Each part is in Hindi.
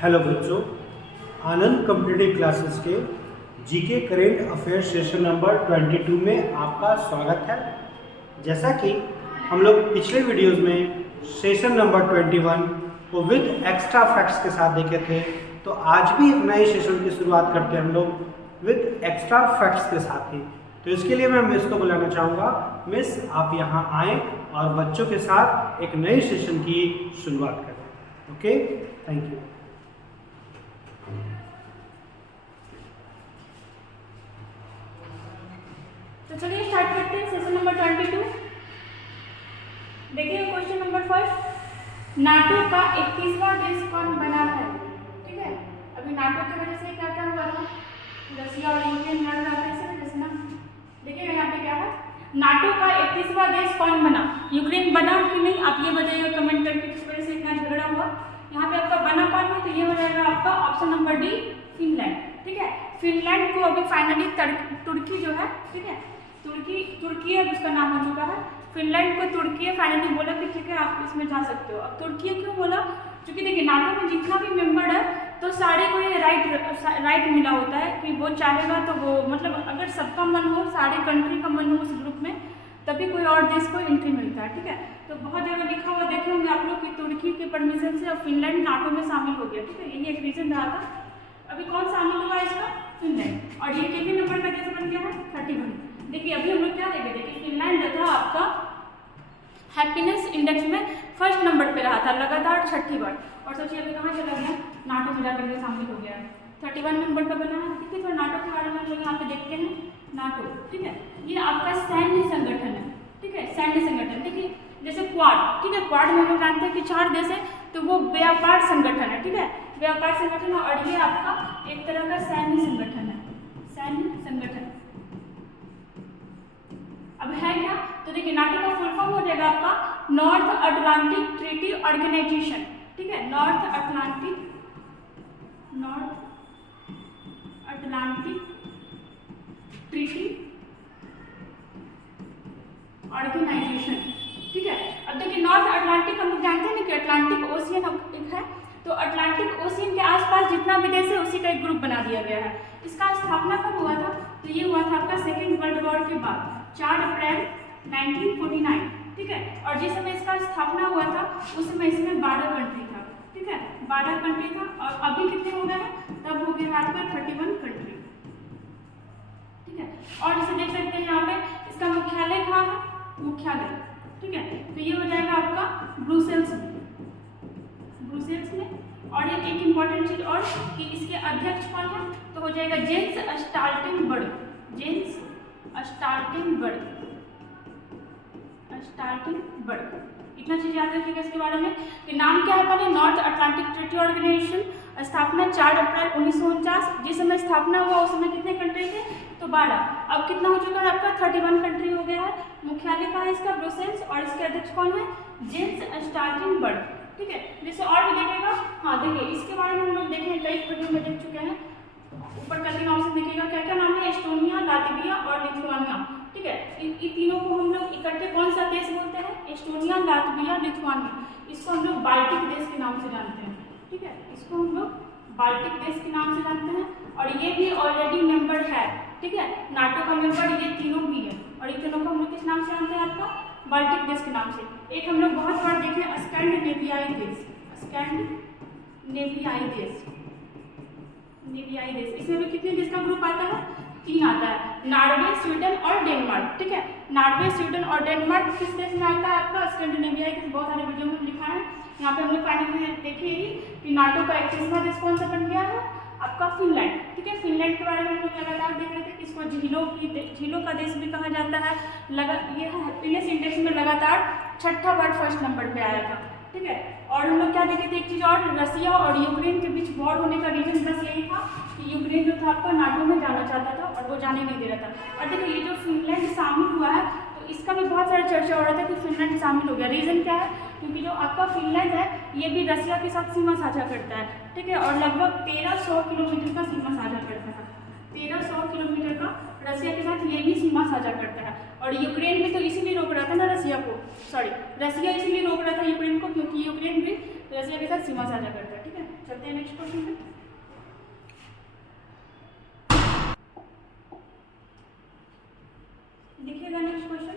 हेलो बच्चों, आनंद कॉम्पिटिटिव क्लासेस के GK current affair session number 22 में आपका स्वागत है। जैसा कि हम लोग पिछले वीडियोस में सेशन नंबर 21 को विद एक्स्ट्रा फैक्ट्स के साथ देखे थे, तो आज भी एक नए सेशन की शुरुआत करते हैं हम लोग विद एक्स्ट्रा फैक्ट्स के साथ ही। तो इसके लिए मैं मिस को बुलाना चाहूँगा। मिस, आप यहाँ आएँ और बच्चों के साथ एक नए सेशन की शुरुआत करें। Okay, thank you. तो चलिए स्टार्ट करते हैं सेशन नंबर 22। देखिए क्वेश्चन नंबर फर्स्ट, नाटो का 31वां देश कौन बना है? ठीक है, अभी नाटो की वजह से क्या क्या हुआ था, रशिया और यूक्रेन लड़ रहा था इस वजह से ना। देखिएगा यहाँ पे क्या है, नाटो का 31वां देश कौन बना? यूक्रेन बना कि नहीं, आप ये बताइएगा कमेंट करके किस वजह से इतना झगड़ा हुआ। यहाँ पे आपका बना कौन है, तो ये हो जाएगा आपका ऑप्शन नंबर डी, फिनलैंड। ठीक है, फिनलैंड को अभी फाइनली तुर्की जो है, ठीक है, तुर्की अब उसका नाम हो चुका है। फिनलैंड को तुर्की फाइनली बोला कि ठीक है आप इसमें जा सकते हो। अब तुर्की क्यों बोला? क्योंकि देखिए नाटो में जितना भी मेंबर है तो सारे को ये राइट मिला होता है कि वो चाहेगा तो वो, मतलब अगर सबका मन हो, सारे कंट्री का मन हो उस ग्रुप में, तभी कोई और देश को एंट्री मिलता है। ठीक है, तो बहुत जगह लिखा हुआ देखे होंगे आप लोग कि तुर्की के परमिशन से अब फिनलैंड नाटो में शामिल हो गया। ठीक है, यही एक रीजन रहा था। अभी कौन शामिल हुआ इसका? फिनलैंड। और ये कितने नंबर का देश बन गया है? 31। देखिए अभी हम लोग क्या देखे, देखिए फिनलैंड था आपका हैप्पीनेस इंडेक्स में फर्स्ट नंबर पे रहा था लगातार 6ठी बार, और सोचिए अभी कहाँ चला गया, नाटो में जाकर के शामिल हो गया है, 31 नंबर का बना है। ठीक है, तो नाटो के बारे में हम लोग यहाँ पे देखते हैं। नाटो, ठीक है, ये आपका सैन्य संगठन है। ठीक है, सैन्य संगठन। देखिए जैसे क्वाड, ठीक है, क्वाड में हम लोग जानते हैं कि 4 देश है, तो वो व्यापार संगठन है। ठीक है, व्यापार संगठन है, और ये आपका एक तरह का सैन्य संगठन है, सैन्य संगठन। अब है क्या, तो देखिए नाटो का फुल फॉर्म हो जाएगा आपका नॉर्थ अटलांटिक ट्रीटी ऑर्गेनाइजेशन। ठीक है, नॉर्थ अटलांटिक ट्रीटी ऑर्गेनाइजेशन। ठीक है, अब देखिए नॉर्थ अटलांटिक हम लोग जानते हैं ना कि अटलांटिक ओशियन एक है, तो अटलांटिक ओशियन के आसपास जितना भी देश है उसी का एक ग्रुप बना दिया गया है। इसका स्थापना कब हुआ था, तो ये हुआ था आपका सेकेंड वर्ल्ड वॉर के बाद 4 अप्रैल 1949। ठीक है, और जिस समय इसका स्थापना हुआ था उस समय इसमें 12 कंट्री था। ठीक है, 12 कंट्री था, और अभी कितने हो गए हैं, तब हो गया आपका 31 कंट्री। ठीक है, और इसे देख सकते हैं यहाँ पे इसका मुख्यालय कहाँ है, मुख्यालय। ठीक है, तो ये हो जाएगा आपका ब्रुसेल्स में। और ये एक इम्पॉर्टेंट चीज और कि इसके अध्यक्ष कौन है, तो हो जाएगा जेन्स स्टोल्टेनबर्ग। इतना चीज याद रखिएगा इसके बारे में कि नाम क्या है पहले, नॉर्थ अटलांटिक ट्रीटी ऑर्गेनाइजेशन, स्थापना 4 अप्रैल 1949। जिस समय स्थापना हुआ उस समय कितने कंट्री थे, तो 12। अब कितना हो चुका है आपका, 31 कंट्री हो गया है। मुख्यालय कहाँ है इसका, ब्रुसेल्स, और इसके अध्यक्ष कौन है, जेन्स स्टोल्टेनबर्ग। ठीक है, जैसे और भी देखेगा, हाँ देखिए इसके बारे में हम लोग देखें, कई वीडियो में देख चुके हैं। ऊपर का 3 ऑप्शन देखिएगा, क्या क्या नाम है, एस्टोनिया, लातविया और लिथुआनिया। ठीक है, इन तीनों को हम लोग इकट्ठे कौन सा देश बोलते हैं, एस्टोनिया, लातविया, लिथुआनिया। इसको हम लोग बाल्टिक देश के नाम से जानते हैं। ठीक है, इसको हम लोग बाल्टिक देश के नाम से जानते हैं, और ये भी ऑलरेडी मेंबर है। ठीक है, नाटो का मेंबर ये तीनों भी है, और इन तीनों को हम लोग किस नाम से जानते हैं, आपका बाल्टिक देश के नाम से। एक हम लोग बहुत बार देखे स्कैंडिनेवियाई देश, नेवियाई देश। इसमें भी कितने देश का ग्रुप आता है, 3 आता है, नॉर्वे, स्वीडन और डेनमार्क। ठीक है, नॉर्वे, स्वीडन और डेनमार्क किस देश में आता है आपका, स्कैंडिनेवियाई देश। बहुत सारे वीडियो में लिखा है, यहाँ पे हम लोग फाइनली देखिए कि नाटो का 31वां देश कौन सा बन गया है, आपका फिनलैंड। ठीक है, फिनलैंड के बारे में हम लोग लगातार देख रहे थे कि इसको झीलों का देश भी कहा जाता है। ये हैप्पीनेस इंडेक्स में लगातार 6ठा बार फर्स्ट नंबर पे आया था। ठीक है, और हम लोग क्या देखे थे, एक चीज़ और, रसिया और यूक्रेन के बीच वॉर होने का रीजन बस यही था कि यूक्रेन जो था आपका नाटो में जाना चाहता था और वो जाने नहीं दे रहा था। और देखिए ये जो फिनलैंड शामिल हुआ है, तो इसका भी बहुत सारा चर्चा हो रहा था कि फिनलैंड शामिल हो गया। रीज़न क्या है, क्योंकि जो आपका फिनलैंड है ये भी रसिया के साथ सीमा साझा करता है। ठीक है, और लगभग 1300 किलोमीटर का सीमा साझा करता है, 1300 किलोमीटर का रसिया के साथ ये भी सीमा साझा करता है। और यूक्रेन भी तो इसीलिए रोक रहा था ना रसिया इसीलिए रोक रहा था यूक्रेन को, क्योंकि यूक्रेन भी रसिया के साथ सीमा साझा करता है। ठीक है। चलते हैं नेक्स्ट क्वेश्चन पे। देखिएगा नेक्स्ट क्वेश्चन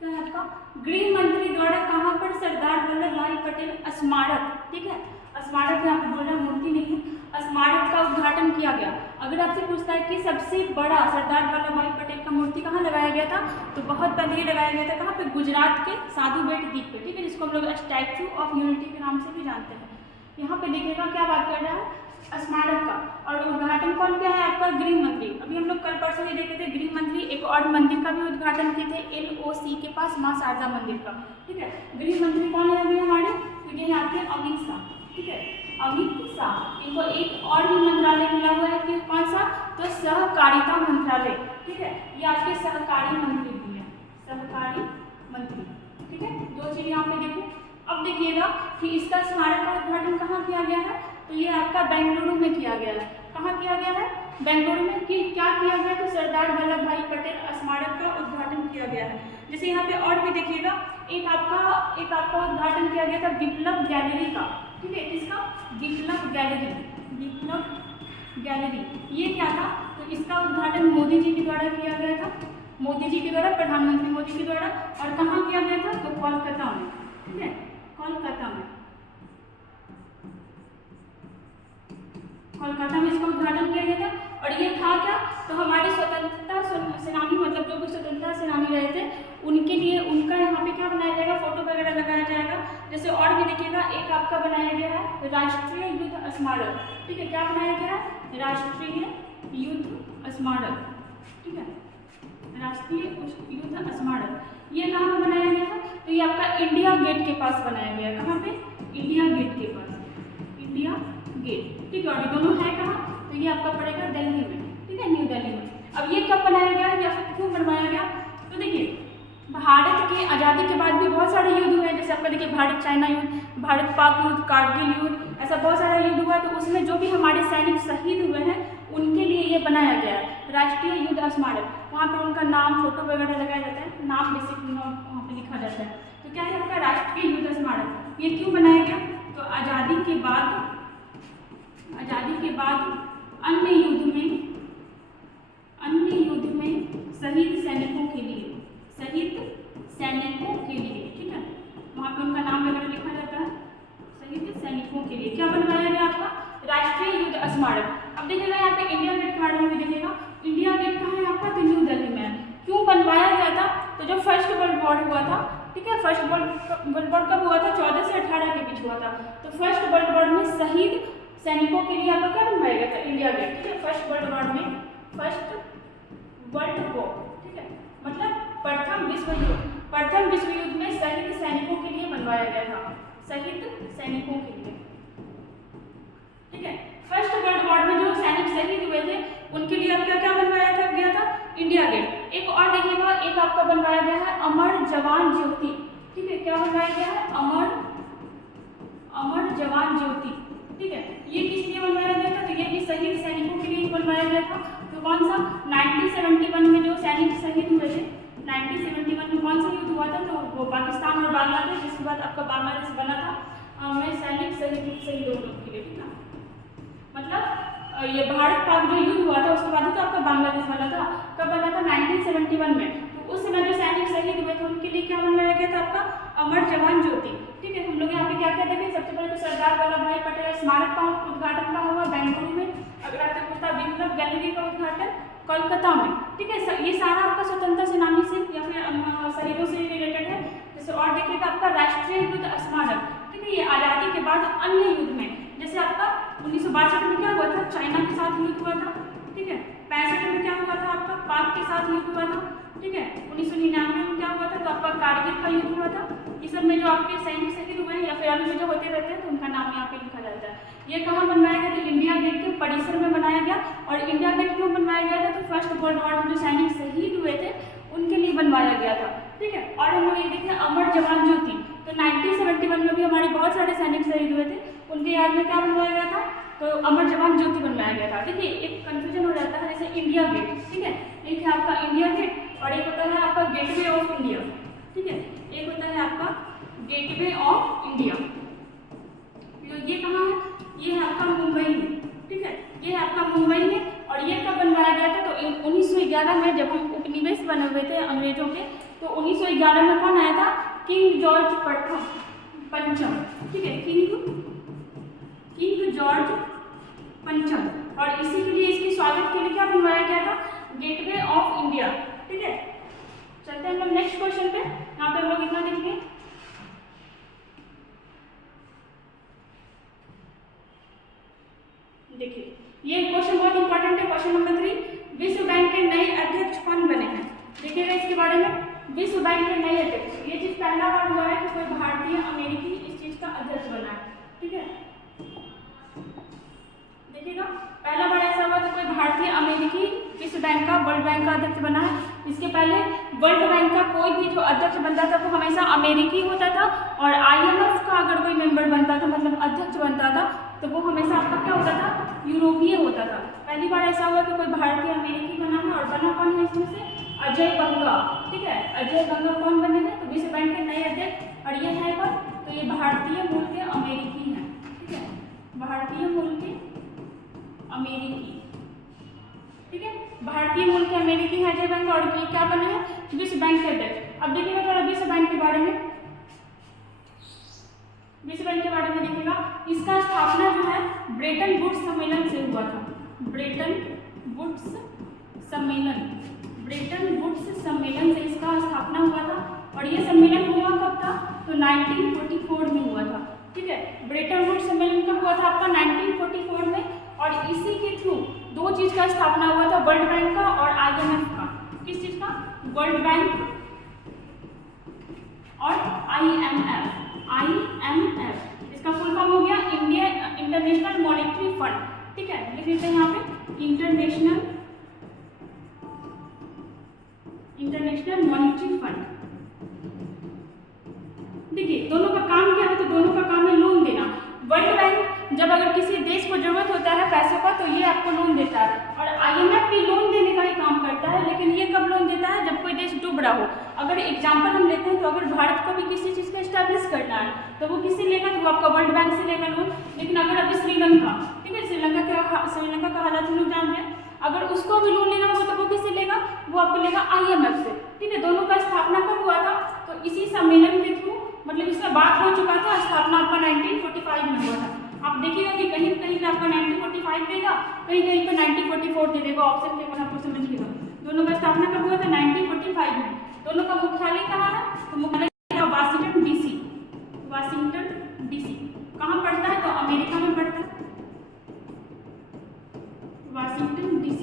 क्या है आपका, गृह मंत्री द्वारा कहाँ पर सरदार वल्लभ भाई पटेल स्मारक, ठीक है, स्मारक यहाँ पे बोला मूर्ति नहीं है, स्मारक का उद्घाटन किया गया। अगर आपसे पूछता है कि सबसे बड़ा सरदार वल्लभ भाई पटेल का मूर्ति कहाँ लगाया गया था, तो बहुत पहले लगाया गया था कहाँ पे, गुजरात के साधु बेट द्वीप पे, ठीक है, जिसको हम लोग स्टैच्यू ऑफ यूनिटी के नाम से भी जानते हैं। यहाँ पे देखिएगा क्या बात कर रहा है, स्मारक का, और उद्घाटन कौन किया है आपका, गृह मंत्री। अभी हम लोग कल परसों ही देखे थे गृह मंत्री एक और मंदिर का भी उद्घाटन किए थे, LOC के पास माँ शारदा मंदिर का, ठीक है। गृह मंत्री कौन है अभी हमारे, तो ये यहाँ पे अमित शाह, ठीक है, अमित शाह। इनको एक और भी मंत्रालय मिला हुआ है कि कौन सा, तो सहकारिता मंत्रालय, ठीक है, ये आपके सहकारी मंत्री भी है, सहकारी मंत्री, ठीक है। दो चीज यहाँ पे देखो। अब देखिएगा कि इसका स्मारक का उद्घाटन कहाँ किया गया है, तो ये आपका बेंगलुरु में किया गया है। कहाँ किया गया है, बेंगलुरु में। कि क्या किया गया, तो सरदार वल्लभ भाई पटेल स्मारक का उद्घाटन किया गया है। जैसे यहाँ पे और भी देखिएगा, एक आपका उद्घाटन किया गया था विप्लव गैलरी का, ठीक है, किसका, विप्लव गैलरी, विप्लव गैलरी। ये क्या था, तो इसका उद्घाटन मोदी जी के द्वारा किया गया था, मोदी जी के द्वारा, प्रधानमंत्री मोदी के द्वारा। और कहाँ किया गया था, तो कोलकाता में, ठीक है, कोलकाता में, कोलकाता में इसका उद्घाटन किया गया था। और ये था क्या, तो हमारे स्वतंत्रता सेनानी, मतलब जो भी स्वतंत्रता सेनानी रहे थे उनके लिए, उनका यहाँ पे क्या बनाया जाएगा, फोटो वगैरह लगाया जाएगा। जैसे और भी देखिएगा, एक आपका बनाया गया है राष्ट्रीय युद्ध स्मारक, ठीक है, क्या बनाया गया है, राष्ट्रीय युद्ध स्मारक, ठीक है, राष्ट्रीय युद्ध स्मारक। ये कहाँ पर बनाया गया था, तो ये आपका इंडिया गेट के पास बनाया गया है। कहाँ पे, इंडिया गेट के पास, इंडिया गेट, ठीक है। और ये दोनों है कहाँ, तो ये आपका पड़ेगा दिल्ली में, ठीक है, न्यू दिल्ली में। अब ये कब बनाया गया या फिर क्यों बनवाया गया, तो देखिए भारत की आज़ादी के बाद भी बहुत सारे युद्ध हुए, जैसे आपका देखिए भारत चाइना युद्ध, भारत पाक युद्ध, कारगिल युद्ध, ऐसा बहुत सारा युद्ध हुआ। तो उसमें जो भी हमारे सैनिक शहीद हुए हैं उनके लिए ये बनाया गया है राष्ट्रीय युद्ध स्मारक। वहाँ पर उनका नाम, फोटो वगैरह लगाया जाता है, नाम बेसिकली वहाँ पर लिखा जाता है। तो क्या है आपका राष्ट्रीय युद्ध स्मारक। ये क्यों बनाया गया, तो आज़ादी के बाद अन्य युद्ध में शहीद सैनिकों के लिए, ठीक है, वहाँ पे उनका नाम वगैरह लिखा जाता है, शहीद सैनिकों के लिए क्या बनवाया गया आपका, राष्ट्रीय युद्ध स्मारक। अब देखिएगा यहाँ पे इंडिया गेट के बारे में भी देखिएगा, इंडिया गेट कहाँ है आपका, तो न्यू दिल्ली में है। क्यों बनवाया गया था, तो जो फर्स्ट वर्ल्ड वॉर हुआ था, ठीक है, फर्स्ट वर्ल्ड वॉर कब हुआ था, 14 से 18 के बीच हुआ था। तो फर्स्ट वर्ल्ड वॉर में शहीद सैनिकों के लिए आपका क्या बनवाया गया था, इंडिया गेट, ठीक है। फर्स्ट वर्ल्ड वॉर में, फर्स्ट वर्ल्ड वॉर, ठीक है, मतलब प्रथम विश्व युद्ध में शहीद सैनिकों के लिए बनवाया गया था, शहीद सैनिकों के लिए, ठीक है। फर्स्ट वर्ल्ड वॉर में जो सैनिक शहीद हुए थे उनके लिए अब क्या बनवाया गया था, इंडिया गेट। एक और देखिएगा, एक आपका बनवाया गया है अमर जवान ज्योति, ठीक है, क्या बनवाया गया है, अमर जवान ज्योति, ठीक है। ये किस लिए बनवाया गया था, तो ये भी शहीद सैनिकों के लिए बनवाया गया था। तो कौन सा, 1971 में जो सैनिक शहीद हुए थे, 1971 में कौन सा युद्ध हुआ था, तो वो पाकिस्तान और बांग्लादेश, जिसके बाद आपका बांग्लादेश बना था, में सैनिक शहीद लोगों के लिए, ठीक है। मतलब ये भारत पाक जो युद्ध हुआ था उसके बाद तो आपका बांग्लादेश बना था। कब बना था, 1971 में। तो उस समय जो सैनिक शहीद हुए थे उनके लिए क्या बनवाया गया था आपका, अमर जवान ज्योति, ठीक है। हम लोग यहाँ पे क्या क्या देखें, सबसे पहले तो सरदार वल्लभ भाई पटेल स्मारक का उद्घाटन का हुआ बेंगलुरु में। अगर आपसे पूछता विप्लव गैलरी का उद्घाटन कोलकाता में, ठीक है। ये सारा आपका स्वतंत्रता सेनानी से या फिर शहीदों से रिलेटेड है। जैसे और देखिएगा आपका राष्ट्रीय युद्ध स्मारक, ठीक है, ये आज़ादी के बाद अन्य युद्ध में, जैसे आपका 1962 में क्या हुआ था, चाइना के साथ युद्ध हुआ था, ठीक है। 65 में क्या हुआ था आपका, पाक के साथ युद्ध हुआ था, ठीक है। 1999 में क्या हुआ था, तो आपका कारगिल का युद्ध हुआ था। ये सब में जो आपके सैनिक शहीद हुए हैं या फिर अभी में जो होते रहते हैं तो उनका नाम यहाँ पे लिखा जाता है। ये कहाँ बनवाया गया, तो इंडिया गेट के परिसर में बनाया गया। और इंडिया गेट क्यों बनवाया गया था, तो फर्स्ट वर्ल्ड वॉर में जो सैनिक शहीद हुए थे उनके लिए बनवाया गया था, ठीक है। और हम लोग ये देखें अमर जवान ज्योति, तो 1971 में भी हमारे बहुत सारे सैनिक शहीद हुए थे, उनके याद में क्या बनवाया गया था, तो अमर जवान ज्योति बनवाया गया था, ठीक है। एक कंफ्यूजन हो जाता है, जैसे इंडिया गेट, ठीक है, एक है आपका इंडिया गेट और एक होता है आपका गेटवे ऑफ इंडिया, ठीक है। एक होता है आपका गेटवे ऑफ इंडिया। तो ये कहाँ है, बने हुए थे अंग्रेजों के। तो 1911 में कौन आया था? किंग जॉर्ज पंचम, ठीक है, किंग जॉर्ज पंचम। और इसी के लिए, इसके स्वागत के लिए क्या बनवाया गया था? गेटवे ऑफ इंडिया, ठीक है। चलते हैं हम लोग नेक्स्ट क्वेश्चन पे। यहाँ पे हम लोग इतना देखेंगे, देखिए ये क्वेश्चन बहुत इंपॉर्टेंट है। क्वेश्चन नंबर 3, विश्व बैंक के नए अध्यक्ष कौन बने हैं? देखिएगा इसके बारे में, विश्व बैंक के नए अध्यक्ष, ये चीज पहला बार हुआ है कि कोई भारतीय अमेरिकी इस चीज का अध्यक्ष बना है, ठीक है। देखिएगा पहला बार ऐसा हुआ कि कोई भारतीय अमेरिकी विश्व बैंक का, वर्ल्ड बैंक का अध्यक्ष बना है। इसके पहले वर्ल्ड बैंक का कोई भी जो अध्यक्ष बनता था वो हमेशा अमेरिकी होता था, और IMF का अगर कोई मेंबर बनता था, मतलब अध्यक्ष बनता था, तो वो हमेशा आपका क्या होता था? यूरोपीय होता था। पहली बार ऐसा हुआ कि कोई भारतीय अमेरिकी बना है, और बना कौन है इसमें से? अजय बंगा, ठीक है। अजय बंगा कौन बने हैं? तो विश्व बैंक के नए अध्यक्ष। और ये है कौन? तो ये भारतीय मूल के अमेरिकी हैं, ठीक है, भारतीय मूल के अमेरिकी, ठीक है, भारतीय मूल के अमेरिकी हैं अजय बंगा। और ये क्या बने हैं? विश्व बैंक के अध्यक्ष। अब देखिएगा थोड़ा विश्व बैंक के बारे में, विश्व बैंक के बारे में देखिएगा। इसका स्थापना जो है ब्रेटन वुड्स सम्मेलन से हुआ था। ब्रेटन वुड्स सम्मेलन से इसका स्थापना हुआ था। और ये सम्मेलन हुआ कब था? तो 1944 में हुआ था, ठीक है। ब्रेटन वुड्स सम्मेलन कब हुआ था आपका? 1944 में। और इसी के थ्रू दो चीज का स्थापना हुआ था, वर्ल्ड बैंक का और IMF का। किस चीज का? वर्ल्ड बैंक और IMF। इसका फुल फॉर्म हो गया इंडिया इंटरनेशनल मॉनेटरी फंड, ठीक है। लिख लेते हैं यहाँ पे इंटरनेशनल मॉनेटरी फंड। देखिए दोनों का काम क्या है? तो दोनों का काम है लोन देना। वर्ल्ड बैंक जब अगर किसी देश को जरूरत होता है पैसों का, तो ये आपको लोन देता है। और IMF भी लोन देने का ही काम करता है, लेकिन ये कब लोन देता है? जब कोई देश डूब रहा हो। अगर एग्जांपल हम लेते हैं, तो अगर भारत को भी किसी चीज़ का एस्टैब्लिश करना है, तो वो किससे लेगा? तो वो आपका वर्ल्ड बैंक से लेगा लोन। लेकिन अगर अभी श्रीलंका, ठीक है, श्रीलंका का हालात हम लोग जानते हैं, अगर उसको भी लोन लेना होगा तो वो किससे लेगा? वो आपको लेगा IMF से, ठीक है। दोनों का स्थापना कब हुआ था? तो इसी सम्मेलन के थ्रू, मतलब इसमें बात हो चुका था, स्थापना आपका 1945 में हुआ था। आप देखिएगा कि कहीं कहीं पे आपका 1945 देगा, कहीं कहीं पे 1944 दे देगा, ऑप्शन के ऊपर आपको समझिएगा। दोनों का स्थापना कब हुआ था? 1945 में। दोनों का मुख्यालय कहाँ है? तो मुख्यालय वाशिंगटन DC। वाशिंगटन DC कहाँ पड़ता है? तो अमेरिका में पड़ता है, वाशिंगटन DC,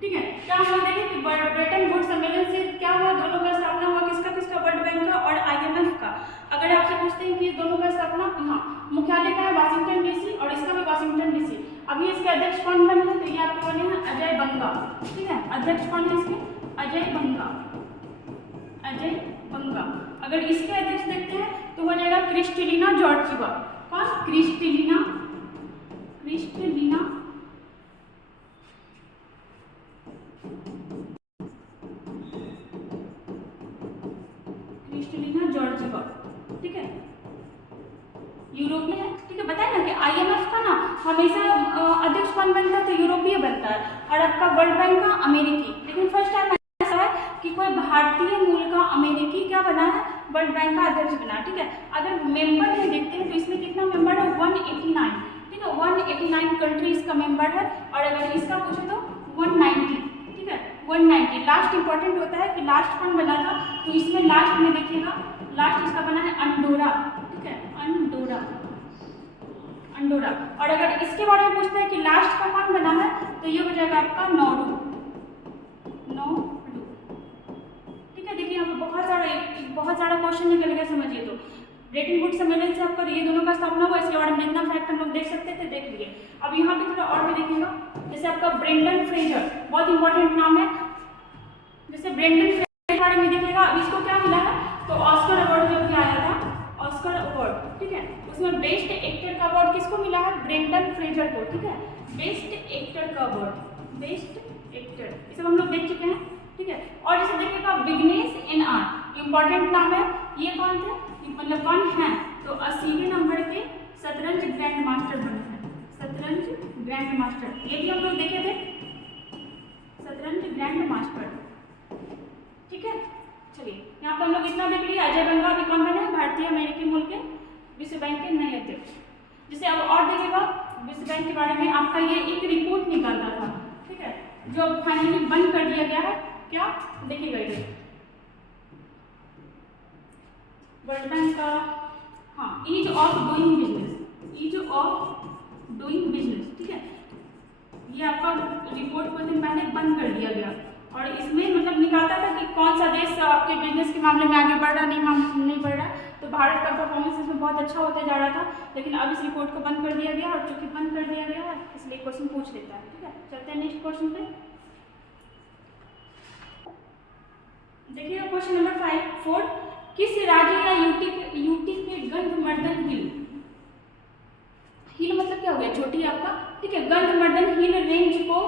ठीक है। क्या हम लोग देखें कि ब्रेटन वुड्स सम्मेलन से क्या हुआ? दोनों का स्थापना हुआ किसका? वर्ल्ड बैंक का और IMF का। अगर आपसे पूछते हैं कि दोनों का स्थापना, हाँ, मुख्यालय का है वाशिंगटन DC और इसका भी वाशिंगटन DC। अभी इसके अध्यक्ष कौन बने हैं? तो ये आपके बने हैं अजय बंगा, ठीक है। अध्यक्ष कौन है इसके? अजय बंगा। अगर इसके अध्यक्ष देखते हैं तो हो जाएगा क्रिस्टलिना जॉर्जिवा। कौन? क्रिस्टलिना जॉर्जिवा, ठीक है, यूरोपीय है, ठीक है। बताया ना कि IMF का ना हमेशा अध्यक्ष कौन बनता है? तो यूरोपीय बनता है, और आपका वर्ल्ड बैंक का अमेरिकी। लेकिन फर्स्ट टाइम ऐसा है कि कोई भारतीय मूल का अमेरिकी क्या बना है? वर्ल्ड बैंक का अध्यक्ष बना, ठीक है। अगर मेंबर में देखते हैं तो इसमें कितना मेंबर है? 189, ठीक है, 189 कंट्री इसका मेंबर है। और अगर इसका पूछे तो 190, ठीक है, 190। लास्ट इंपॉर्टेंट होता है कि लास्ट कौन बना था? तो इसमें लास्ट में देखिएगा, लास्ट इसका बना है अंडोरा, ठीक है, अंडोरा। और अगर इसके बारे में पूछते हैं कि लास्ट का कौन बना है, तो ये हो जाएगा आपका नौरू, ठीक है। देखिए यहाँ पे बहुत सारा क्वेश्चन निकल गया, समझिए। तो ब्रेटन वुड्स सम्मेलन से आपका ये दोनों का स्थापना हुआ, इसके बारे में जितना फैक्ट हम लोग देख सकते थे देख लिए। अब यहाँ पे थोड़ा और भी देखेगा, जैसे आपका ब्रेंडन फ्रेजर, बहुत इंपॉर्टेंट नाम है। जैसे ब्रेंडन फ्रेजर के बारे में देखिएगा, अब इसको क्या मिला है? तो ऑस्कर अवार्ड जो भी आया था, ऑस्कर अवार्ड, ठीक है, उसमें बेस्ट एक्टर का अवार्ड किसको मिला है? ब्रेंडन फ्रेजर को, ठीक है, बेस्ट एक्टर का अवार्ड, बेस्ट एक्टर, ये सब हम लोग देख चुके हैं, ठीक है। और जैसे देखिएगा विघ्नेश NR, इंपॉर्टेंट नाम है। ये कौन थे? मतलब कौन है? तो 80वें नंबर के शतरंज ग्रैंड मास्टर बने हैं, शतरंज ग्रैंड मास्टर। ये भी हम लोग देखे थे, शतरंज ग्रैंड मास्टर, ठीक यहाँ पर हम लोग इतना देख लिया, अजय गंगा अभी कौन बने, भारतीय अमेरिकी मूल के विश्व बैंक के नए अध्यक्ष। जैसे अब और देखिएगा विश्व बैंक के बारे में आपका ये एक रिपोर्ट निकलता था, ठीक है, जो अब फाइनली बंद कर दिया गया है। क्या देखिएगा ये वर्ल्ड बैंक का, हाँ, ease of doing business, ease of doing business, ठीक है, ये आपका रिपोर्ट कुछ दिन पहले बंद कर दिया गया। और इसमें मतलब निकालता था कि कौन सा देश आपके बिजनेस के मामले में आगे बढ़ रहा नहीं बढ़ रहा। तो भारत का परफॉर्मेंस इसमें बहुत अच्छा होते जा रहा था, लेकिन अब इस रिपोर्ट को बंद कर दिया गया, और चूंकि बंद कर दिया गया है इसलिए क्वेश्चन पूछ लेता है, ठीक है। चलते हैं नेक्स्ट क्वेश्चन पे। देखिएगा क्वेश्चन नंबर 4, किस राज्य या यूटी के गंधमर्दन हिल मतलब क्या हो गया, छोटी आपका, ठीक है, गंधमर्दन हिल रेंज को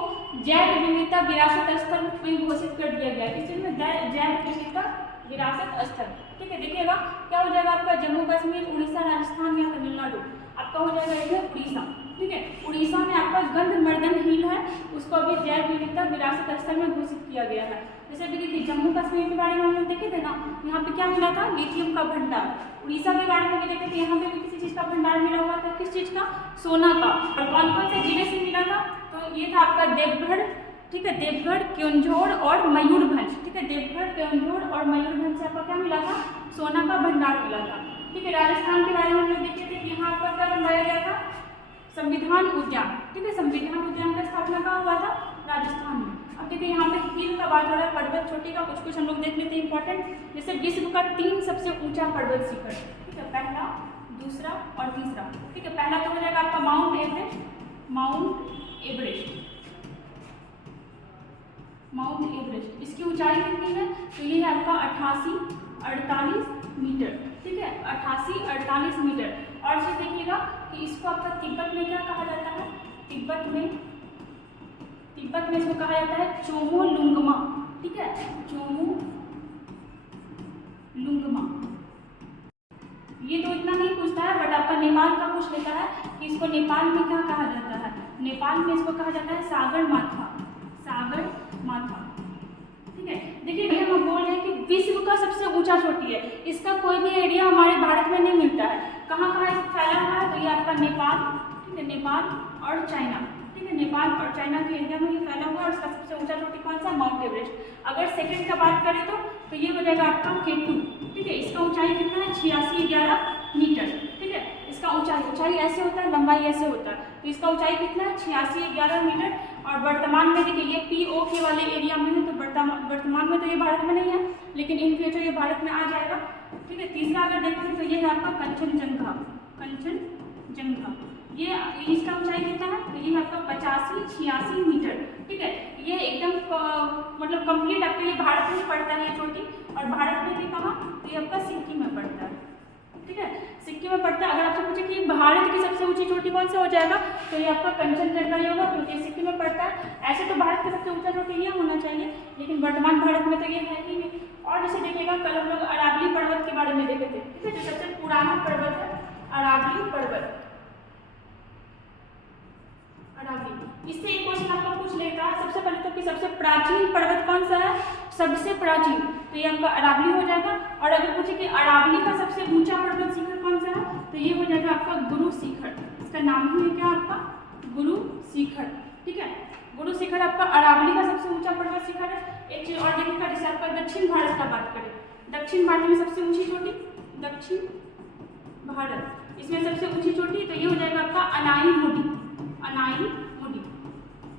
जैव विविधता विरासत स्थल में घोषित कर दिया गया। किस चीज में, जैव विविधता विरासत स्थल, ठीक है। देखिएगा क्या हो जाएगा आपका, जम्मू कश्मीर, उड़ीसा, राजस्थान या तमिलनाडु, आपका हो जाएगा ये उड़ीसा, ठीक है। उड़ीसा में आपका गंधमर्दन हिल है, उसको अभी जैव विविधता विरासत स्थल में घोषित किया गया है। जैसे अभी देखिए जम्मू कश्मीर के बारे में हम लोग देखे थे ना, यहाँ पे क्या मिला था, लिथियम का भंडार। उड़ीसा के बारे में भी देखे थे, यहाँ पे भी किसी चीज़ का भंडार मिला हुआ था, किस चीज़ का, सोना का। और कौन कौन से जिले से मिला था, तो ये था आपका देवगढ़, ठीक है, देवगढ़, केंदुझर और मयूरभंज, ठीक है, देवगढ़, केंदुझर और मयूरभंज से आपका क्या मिला था, सोना का भंडार मिला था, ठीक है। राजस्थान के बारे में हम लोग देखे थे कि यहाँ पर क्या बनवाया गया था, संविधान उद्यान, ठीक है, संविधान उद्यान का स्थापना कहाँ हुआ था, राजस्थान में। अब देखिए यहाँ पे हिल का बात हो रहा है, पर्वत छोटी का कुछ हम लोग देख लेते हैं इंपॉर्टेंट। जैसे विश्व का 3 सबसे ऊंचा पर्वत शिखर, ठीक है, पहला, दूसरा और तीसरा, ठीक है। पहला तो हो जाएगा आपका mount Everest, mount Everest, mount Everest. इसकी ऊंचाई कितनी है, तो ये है आपका 88-48 मीटर, ठीक है, 88-48 मीटर। और फिर देखिएगा कि इसको आपका तिब्बत में क्या कहा जाता है, तिब्बत में इसको कहा जाता है चोमोलुंगमा, ठीक है, चोमोलुंगमा। ये तो इतना नहीं पूछता है, बट आपका नेपाल का पूछ लेता है कि इसको नेपाल में क्या कहा जाता है। नेपाल में इसको कहा जाता है सागर माथा, सागर माथा, ठीक है। देखिए हम बोल रहे हैं कि विश्व का सबसे ऊंचा चोटी है, इसका कोई भी एरिया हमारे भारत में नहीं मिलता है। कहाँ फैला हुआ है, तो ये आपका नेपाल, ठीक है, नेपाल और चाइना, ठीक है, नेपाल और चाइना के एरिया में ये फैला हुआ है। और इसका सबसे ऊंचा चोटी कौन सा, माउंट एवरेस्ट। अगर सेकंड का बात करें तो ये हो जाएगा आपका K2, ठीक है। इसका ऊंचाई कितना है, 86-11 मीटर, ठीक है। इसका ऊंचाई ऐसे होता है, लंबाई ऐसे होता है, तो इसका ऊंचाई कितना है, 86-11 मीटर। और वर्तमान में देखिए ये POK वाले एरिया में है, तो वर्तमान में तो ये भारत में नहीं है, लेकिन इन फ्यूचर ये भारत में आ जाएगा, ठीक है। तीसरा अगर देखें तो ये है आपका कंचनजंगा, कंचनजंगा। ये इसका ऊंचाई कितना है, तो ये आपका 85-86 मीटर, ठीक है। ये एकदम मतलब कंप्लीट आपके लिए भारत में पड़ता है ये चोटी। और भारत में भी कहाँ, तो ये आपका सिक्किम में पड़ता है, ठीक है, सिक्किम में पड़ता है। अगर आपसे पूछे कि भारत की सबसे ऊंची चोटी कौन सा हो जाएगा, तो ये आपका कंचनजंगा ही होगा, क्योंकि सिक्किम में पड़ता है। ऐसे तो भारत का सबसे ऊंचा चोटी ये होना चाहिए, लेकिन वर्तमान भारत में तो ये है ही नहीं। और जैसे देखिएगा कल हम लोग अरावली पर्वत के बारे में देखे थे, ठीक है, जो सबसे पुराना पर्वत है अरावली पर्वत, अरावली। इससे एक क्वेश्चन आपको पूछ लेगा सबसे पहले तो कि सबसे प्राचीन पर्वत कौन सा है, सबसे प्राचीन, तो ये आपका अरावली हो जाएगा। और अगर पूछे कि अरावली का सबसे ऊंचा पर्वत शिखर कौन सा है, तो ये हो जाएगा आपका गुरु शिखर। इसका नाम ही है क्या आपका, गुरु शिखर, ठीक है। गुरु शिखर आपका अरावली का सबसे ऊंचा पर्वत शिखर है। एक चीज और देखिएगा, जैसे आपका दक्षिण भारत का बात करें, दक्षिण भारत में सबसे ऊंची चोटी, दक्षिण भारत, इसमें सबसे ऊंची चोटी तो ये हो जाएगा आपका अनाई-मुडी, अनाई-मुडी।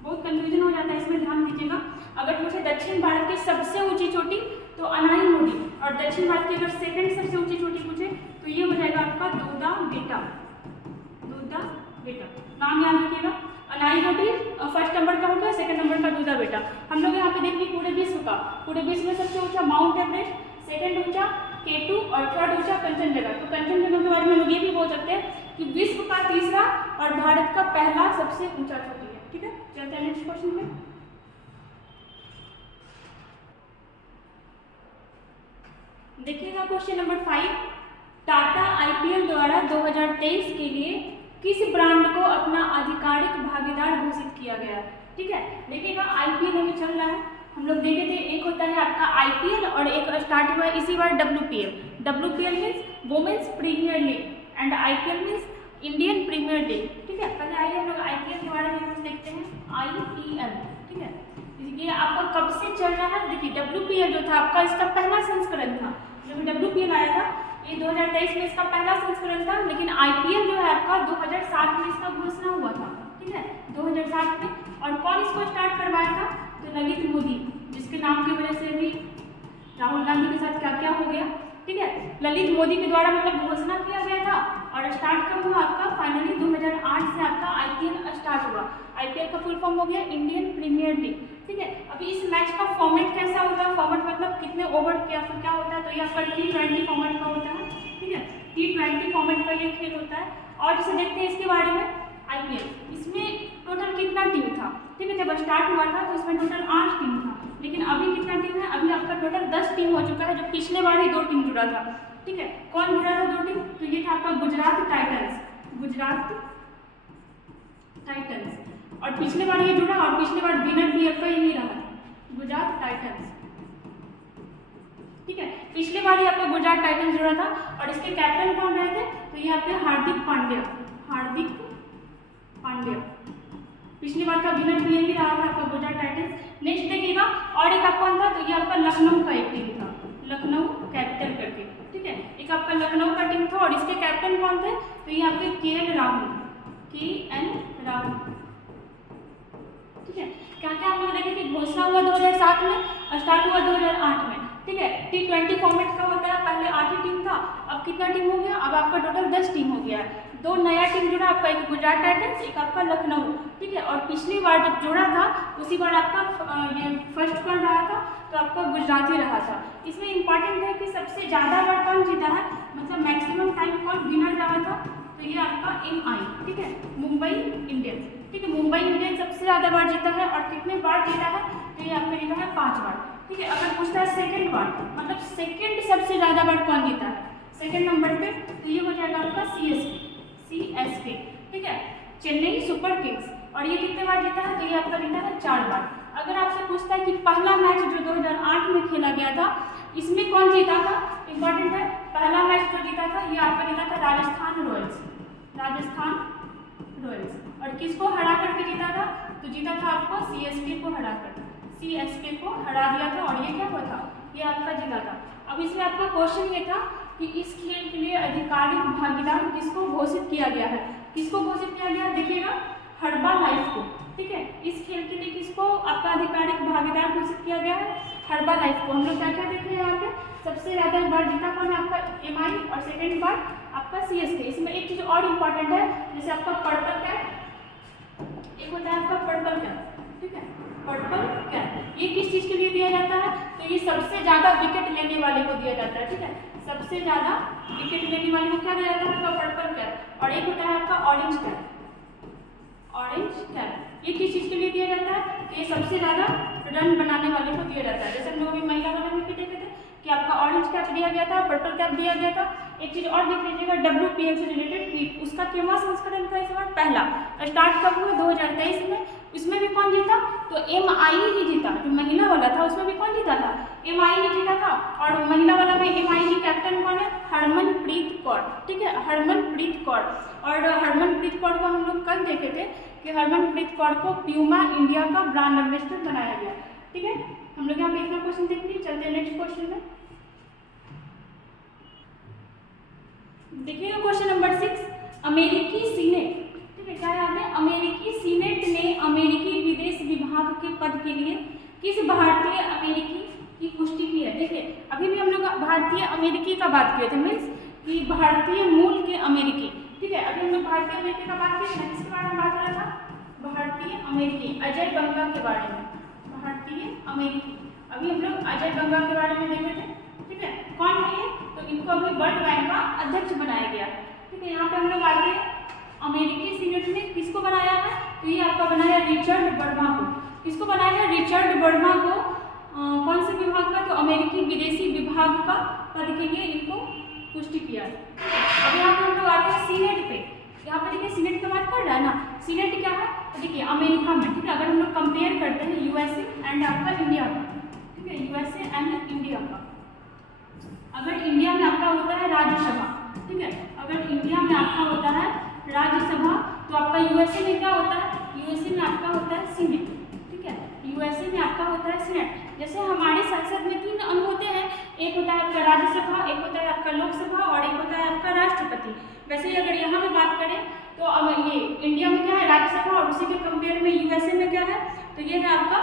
बहुत कंफ्यूजन हो जाता है इसमें, ध्यान दीजिएगा। अगर पूछे दक्षिण भारत की सबसे ऊंची चोटी तो अनाई-मुडी, और दक्षिण भारत की अगर सेकंड सबसे ऊंची चोटी पूछे तो ये हो जाएगा आपका दूधा बेटा, दूधा बेटा। नाम याद रखिएगा, अनाई-मुडी फर्स्ट नंबर का हो गया, सेकंड नंबर का दूधा बेटा। हम लोग यहाँ पे देखिए पूरे विश्व का, पूरे विश्व में सबसे ऊंचा माउंट एवरेस्ट, सेकंड ऊंचा K2 और थर्ड ऊंचा कंचनजंगा। तो कंचनजंगा के बारे में लोग ये भी बोल सकते हैं कि विश्व का तीसरा और भारत का पहला सबसे ऊंचा चोटी है, ठीक है। चलते हैं नेक्स्ट क्वेश्चन पे। देखिएगा क्वेश्चन नंबर 5, टाटा IPL द्वारा 2023 के लिए किस ब्रांड को अपना आधिकारिक भागीदार घोषित किया गया, ठीक है। देखिएगा IPL अभी चल रहा है, हम लोग देखे थे, एक होता है आपका IPL और एक स्टार्ट हुआ है इसी बार WPL। WPL means Women's Premier League and IPL means Indian Premier League. ठीक है, पहले आइए हम लोग IPL के बारे में कुछ देखते हैं। IPL, ठीक है, ये आपका कब से चल रहा है? देखिए WPL जो था आपका, इसका पहला संस्करण था। जब WPL आया था ये 2023 में इसका पहला संस्करण था, लेकिन IPL जो है आपका 2007 में इसका घोषणा हुआ था। ठीक है, 2007 में। और कौन इसको स्टार्ट करवाया था? तो ललित मोदी, जिसके नाम की वजह से भी राहुल गांधी के साथ क्या क्या हो गया। ठीक है, ललित मोदी के द्वारा मतलब घोषणा किया गया था। और स्टार्ट कब हुआ आपका? फाइनली 2008 से आपका IPL स्टार्ट हुआ। IPL का फुल फॉर्म हो गया इंडियन प्रीमियर लीग। ठीक है, अभी इस मैच का फॉर्मेट कैसा होता है? फॉर्मेट मतलब कितने ओवर क्या फिर क्या होता है? तो ये आपका T20 फॉर्मेट का होता है। ठीक है, T20 फॉर्मेट का ये खेल होता है। और जैसे देखते हैं इसके बारे में, IPL इसमें टोटल कितना टीम था? ठीक है, जब स्टार्ट हुआ था तो इसमें टोटल 8 टीम था, लेकिन अभी कितना टीम है? अभी आपका टोटल 10 टीम हो चुका है, जो पिछले बार ही 2 टीम जुड़ा था। ठीक है, कौन जुड़ा था 2 टीम? तो ये था आपका गुजरात टाइटंस, गुजरात टाइटंस, और पिछले बार ये जुड़ा, और पिछले बार विनर भी आपका यही रहा, गुजरात टाइटंस। ठीक है, पिछले बार ही आपका गुजरात टाइटंस जुड़ा था, और इसके कैप्टन कौन रहे थे? तो ये आपके हार्दिक पांड्या, हार्दिक पांड्या। पिछली बार का विनर भी यही रहा था आपका गुजरात टाइटंस। नेक्स्ट देखिएगा, और एक आपका कौन था? तो ये आपका लखनऊ का एक टीम था, लखनऊ कैपिटल करके। ठीक है, एक आपका लखनऊ का टीम था, और इसके कैप्टन कौन थे? तो ये आपके KL राहुल, KL राहुल। ठीक है, क्या क्या हम लोग देखें कि घोषणा हुआ 2007 में और स्टार्ट हुआ 2008 में। ठीक है, T20 फॉर्मेट का होता है, पहले 8 ही टीम था, अब कितना टीम हो गया? अब आपका टोटल 10 टीम हो गया है। 2 नया टीम जुड़ा आपका, एक गुजरात टाइटंस, एक आपका लखनऊ। ठीक है, और पिछली बार जब जुड़ा था उसी बार आपका ये फर्स्ट बार रहा था, तो आपका गुजरात ही रहा था। इसमें इंपॉर्टेंट है कि सबसे ज़्यादा बार कौन जीता है, मतलब मैक्सिमम टाइम कौन विनर रहा था? तो ये आपका MI, ठीक है, मुंबई इंडियंस। ठीक है, मुंबई इंडियंस सबसे ज़्यादा बार जीता है, और कितने बार जीता है? तो ये आपका जीता है 5 बार। ठीक है, अगर पूछता है सेकंड बार, मतलब सेकंड सबसे ज़्यादा बार कौन जीता है सेकंड नंबर पे? तो ये हो जाएगा आपका CSK। ठीक है, चेन्नई सुपर किंग्स, और ये कितने बार जीता है? तो ये आपका जीता है 4 बार। अगर आपसे पूछता है कि पहला मैच जो 2008 में खेला गया था, इसमें कौन जीता था? इंपॉर्टेंट है, पहला मैच जो जीता था ये आपका जीता था राजस्थान रॉयल्स, राजस्थान रॉयल्स। और किसको हरा करके जीता था? तो जीता था आपको CSK को हरा कर, CSK को हरा दिया था, और ये क्या हुआ था? ये आपका जीता था। अब इसमें आपका क्वेश्चन ये था कि इस खेल के लिए आधिकारिक भागीदार किसको घोषित किया गया है? किसको घोषित किया गया है? देखिएगा, हर्बालाइफ को। ठीक है, इस खेल के लिए किसको आपका आधिकारिक भागीदार घोषित किया गया है? हर्बालाइफ को। हम लोग क्या क्या देख रहे हैं यहाँ पे? सबसे ज़्यादा बार जीता कौन है? आपका MI, और सेकेंड बार आपका CSK। इसमें एक चीज़ और इम्पॉर्टेंट है, जैसे आपका पर्पल कैप, एक होता है आपका पर्पल कैप। ठीक है, पर्पल कैप ये किस चीज़ के लिए दिया जाता है? तो ये सबसे ज़्यादा विकेट लेने वाले को दिया जाता है। ठीक है, सबसे ज़्यादा विकेट लेने वाले को क्या दिया जाता है? आपका पर्पल कैप। और एक होता है आपका ऑरेंज कैप, ऑरेंज कैप ये किस चीज़ के लिए दिया जाता है? तो ये सबसे ज़्यादा रन बनाने वाले को दिया जाता है। जैसे हम लोग अभी महिला वाले में भी देखे थे कि आपका ऑरेंज कैप दिया गया था, पर्पल कैप दिया गया था। एक चीज़ और देख लीजिएगा, WPL से रिलेटेड कि उसका केवल संस्करण था इस बार पहला, स्टार्ट कब हुआ? 2023 में। इसमें भी कौन जीता? तो MI ही जीता। जो महिला वाला था उसमें भी कौन जीता था? MI ही जीता था। और महिला वाला में MI की कैप्टन कौन है? हरमनप्रीत कौर। ठीक है, हरमनप्रीत कौर। और हरमनप्रीत कौर को हम लोग कल देखे थे कि हरमनप्रीत कौर को प्यूमा इंडिया का ब्रांड एम्बेसडर बनाया गया। ठीक है, हम लोग यहाँ पे इतना क्वेश्चन देख लिए, चलते हैं नेक्स्ट क्वेश्चन में। देखिएगा क्वेश्चन नंबर 6, अमेरिकी सीनेट। ठीक है, क्या याद है? अमेरिकी सीनेट ने अमेरिकी विदेश विभाग के पद के लिए किस भारतीय अमेरिकी की पुष्टि की है? देखिए, अभी भी हम लोग भारतीय अमेरिकी का बात किए थे, मीन्स कि भारतीय मूल के अमेरिकी। ठीक है, अभी हम लोग भारतीय अमेरिकी का बात किए थे, किसके बारे में बात कर रहा था? भारतीय अमेरिकी, अजय बंगा के बारे में। भारतीय अमेरिकी, अभी हम लोग अजय बंगा के बारे में देखे थे। ठीक है, कौन है ये? तो इनको अभी वर्ल्ड बैंक का अध्यक्ष बनाया गया। ठीक है, यहाँ पे हम लोग आते हैं अमेरिकी सीनेट ने किसको बनाया है? तो ये आपका बनाया रिचर्ड वर्मा को। किसको बनाया है? रिचर्ड वर्मा को। कौन से विभाग का? तो अमेरिकी विदेशी विभाग का पद के लिए इनको पुष्टि किया है। अब यहाँ पे हम लोग आते हैं सीनेट पे। यहाँ पर देखिए सीनेट की बात कर रहा है ना, सीनेट क्या है, तो देखिए अमेरिका में, ठीक है, अगर हम लोग कंपेयर करते हैं यूएसए एंड आपका इंडिया का, ठीक है, यूएसए एंड इंडिया का, अगर इंडिया में आपका होता है राज्यसभा, ठीक है, अगर इंडिया में आपका होता है राज्यसभा, तो आपका यूएसए में क्या होता है, यूएसए में आपका होता है सीनेट, ठीक है, यूएसए में आपका होता है सीनेट। जैसे हमारे संसद में 3 अंग होते हैं, एक होता है आपका राज्यसभा, एक होता है आपका लोकसभा और एक होता है आपका राष्ट्रपति। वैसे ही अगर यहाँ पे बात करें तो अब ये इंडिया में क्या है, राज्यसभा, और उसी के कंपेयर में यूएसए में क्या है, तो ये है आपका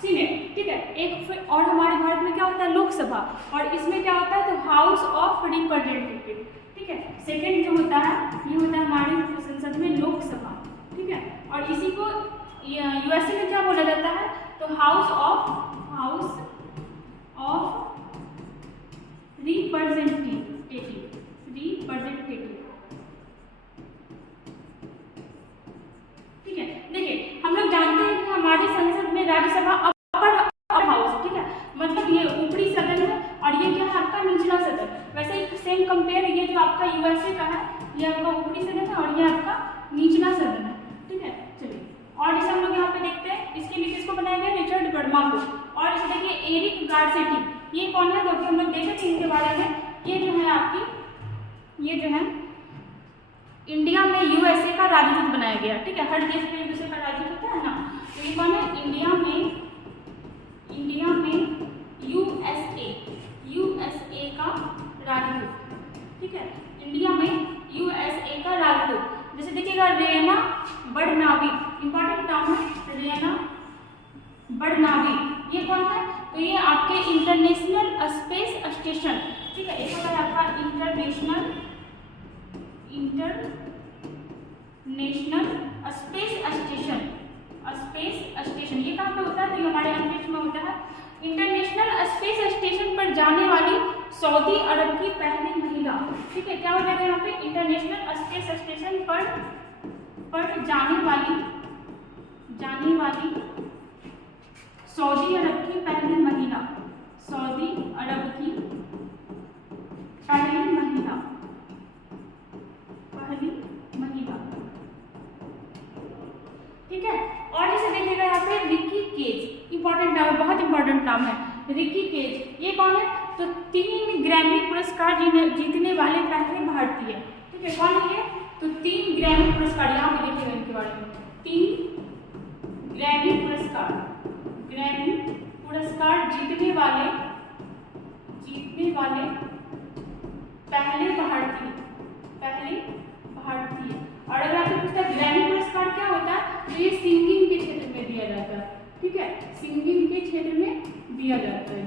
सीनेट, ठीक है। एक और हमारे भारत में क्या होता है, लोकसभा, और इसमें क्या होता है, तो हाउस ऑफ रिप्रेजेंटेटिव, ठीक है। सेकेंड जो होता है ये होता है हमारे संसद में लोकसभा, ठीक है, और इसी को यूएसए में क्या बोला जाता है, तो हाउस ऑफ रिप्रेजेंटेटिव, ठीक है। देखिए हम लोग जानते हैं कि हमारी संसद में राज्यसभा अपर हाउस, ठीक है, मतलब ये ऊपरी सदन है और ये क्या है आपका निचला सदन। वैसे ही सेम कंपेयर, ये जो आपका यूएसए का है ये आपका ऊपरी सदन है और ये आपका निचला सदन है, ठीक है। चलिए और जैसे हम लोग यहाँ पे देखते हैं, इसके लिए किसको बनाया गया, रिचर्ड वर्मा को। और इसे देखिए एरिक गारसेटी, ये कौन है, जो कि हम लोग देखे थे इनके बारे में, ये जो है आपकी, ये जो है इंडिया में यूएसए का राजदूत बनाया गया, ठीक है, हर देश में एक दूसरे का राजदूत होता है ना, तो ये कौन है, इंडिया में यूएसए का राजदूत, ठीक है, इंडिया में यूएसए का राजदूत। जैसे देखिएगा रेना बड़नावी, इंपॉर्टेंट नाम है रेना बड़नावी, ये कौन है, तो ये आपके इंटरनेशनल स्पेस स्टेशन, ठीक है, एक होता है आपका इंटरनेशनल स्पेस स्टेशन, ये कहाँ पे होता है, तो ये हमारे अंतरिक्ष में होता है। इंटरनेशनल स्पेस स्टेशन पर जाने वाली सऊदी अरब की पहली महिला, ठीक है, क्या हो जाएगा यहाँ पे, इंटरनेशनल स्पेस स्टेशन पर जाने वाली सऊदी अरब की पहली महिला, सऊदी अरब की पहली महिला, ठीक है। और जैसे देखिएगा यहाँ पे रिकी केज, इंपॉर्टेंट नाम है, बहुत इंपॉर्टेंट नाम है, रिकी केज, ये कौन है, तो 3 ग्रैमी पुरस्कार जीतने वाले पहले भारतीय, ठीक है, कौन है ये, तो 3 ग्रैमी पुरस्कार, यहाँ पे देखिएगा इनके बारे में, 3 ग्रैमी पुरस्कार जीतने वाले पहले भारतीय। और अगर आपसे पूछता है ग्रैमी पुरस्कार क्या होता है, तो ये सिंगिंग के क्षेत्र में दिया जाता है, ठीक है, सिंगिंग के क्षेत्र में दिया जाता है,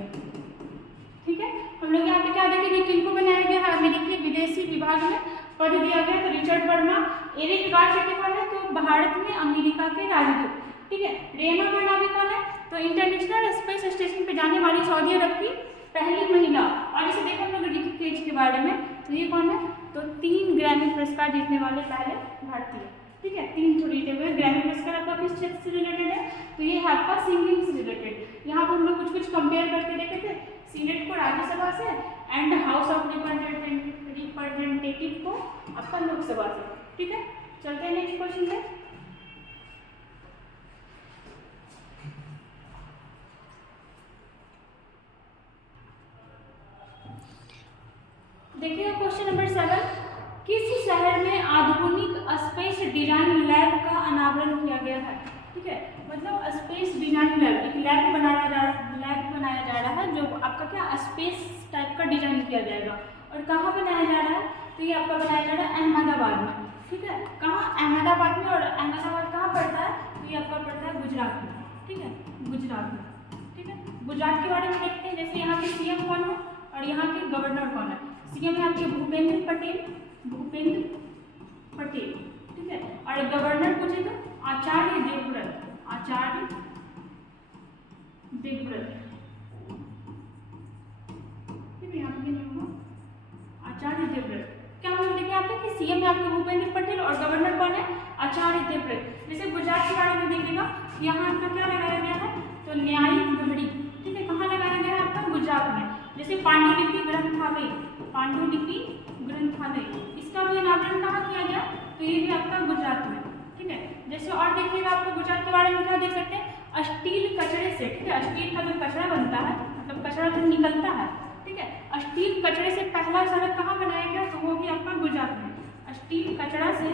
ठीक है। हम लोग यहाँ पे क्या देखेंगे, किनको बनाया गया है, अमेरिकी विदेशी विभाग में पद दिया गया, तो रिचर्ड वर्मा। एरिक गारसेटी कौन है, तो भारत में अमेरिका के राजदूत, ठीक है। रेना बड़नावी कौन है, तो इंटरनेशनल स्पेस स्टेशन पे जाने वाली सऊदी अरब की पहली महिला। और इसे देखो हम लोग रिकी केज के बारे में, तो ये कौन है, तो 3 ग्रैमी पुरस्कार जीतने वाले पहले भारतीय, ठीक है, 3 जो जीते हुए। ग्रैमी पुरस्कार आपका किस क्षेत्र से रिलेटेड है, तो ये है आपका सिंगिंग से रिलेटेड। यहाँ पर हम लोग कुछ कंपेयर करके देखे थे, सीनेट को राज्यसभा से एंड हाउस ऑफ रिप्रेजेंटेटिव को आपका लोकसभा से, ठीक है। चलते हैं नेक्स्ट क्वेश्चन पे। देखिए क्वेश्चन नंबर 7, किस शहर में आधुनिक स्पेस डिजाइन लैब का अनावरण किया गया है, ठीक है, मतलब स्पेस डिजाइन लैब, एक लैब बनाया जा रहा है जो आपका क्या स्पेस टाइप का डिजाइन किया जाएगा। और कहाँ बनाया जा रहा है, तो ये आपका बनाया जा रहा है अहमदाबाद में, ठीक है, कहाँ, अहमदाबाद में। और अहमदाबाद कहाँ पड़ता है, तो ये आपका पड़ता है गुजरात में, ठीक है, गुजरात में, ठीक है। गुजरात के बारे में देखते हैं, जैसे यहाँ के सीएम कौन है और यहाँ के गवर्नर कौन है। सीएम है आपके भूपेंद्र पटेल, ठीक है, और गवर्नर पूछे तो आचार्य देवव्रत, ठीक है, यहाँ पे नहीं होगा, आचार्य देवव्रत। क्या हम देखिए यहाँ पे कि सीएम है आपके भूपेंद्र पटेल और गवर्नर कौन है, आचार्य देवव्रत। जैसे गुजरात के बारे में देखिएगा, यहाँ आपका क्या लगाया गया है, तो न्यायिक गढ़ी, ठीक है, कहाँ लगाया गया है आपका, गुजरात में। जैसे पांडुलिपि ग्रंथालय ग्रंथालय, इसका भी अनावरण कहाँ किया गया, तो ये भी आपका गुजरात में, ठीक है। जैसे और देखिएगा आपको गुजरात के बारे में क्या देख सकते हैं, स्टील कचरे से, ठीक है, स्टील का जो कचरा बनता है, मतलब कचरा जो निकलता है, ठीक है, स्टील कचरे से पहला सड़क कहाँ बनाया गया, तो वो भी आपका गुजरात में, स्टील कचरा से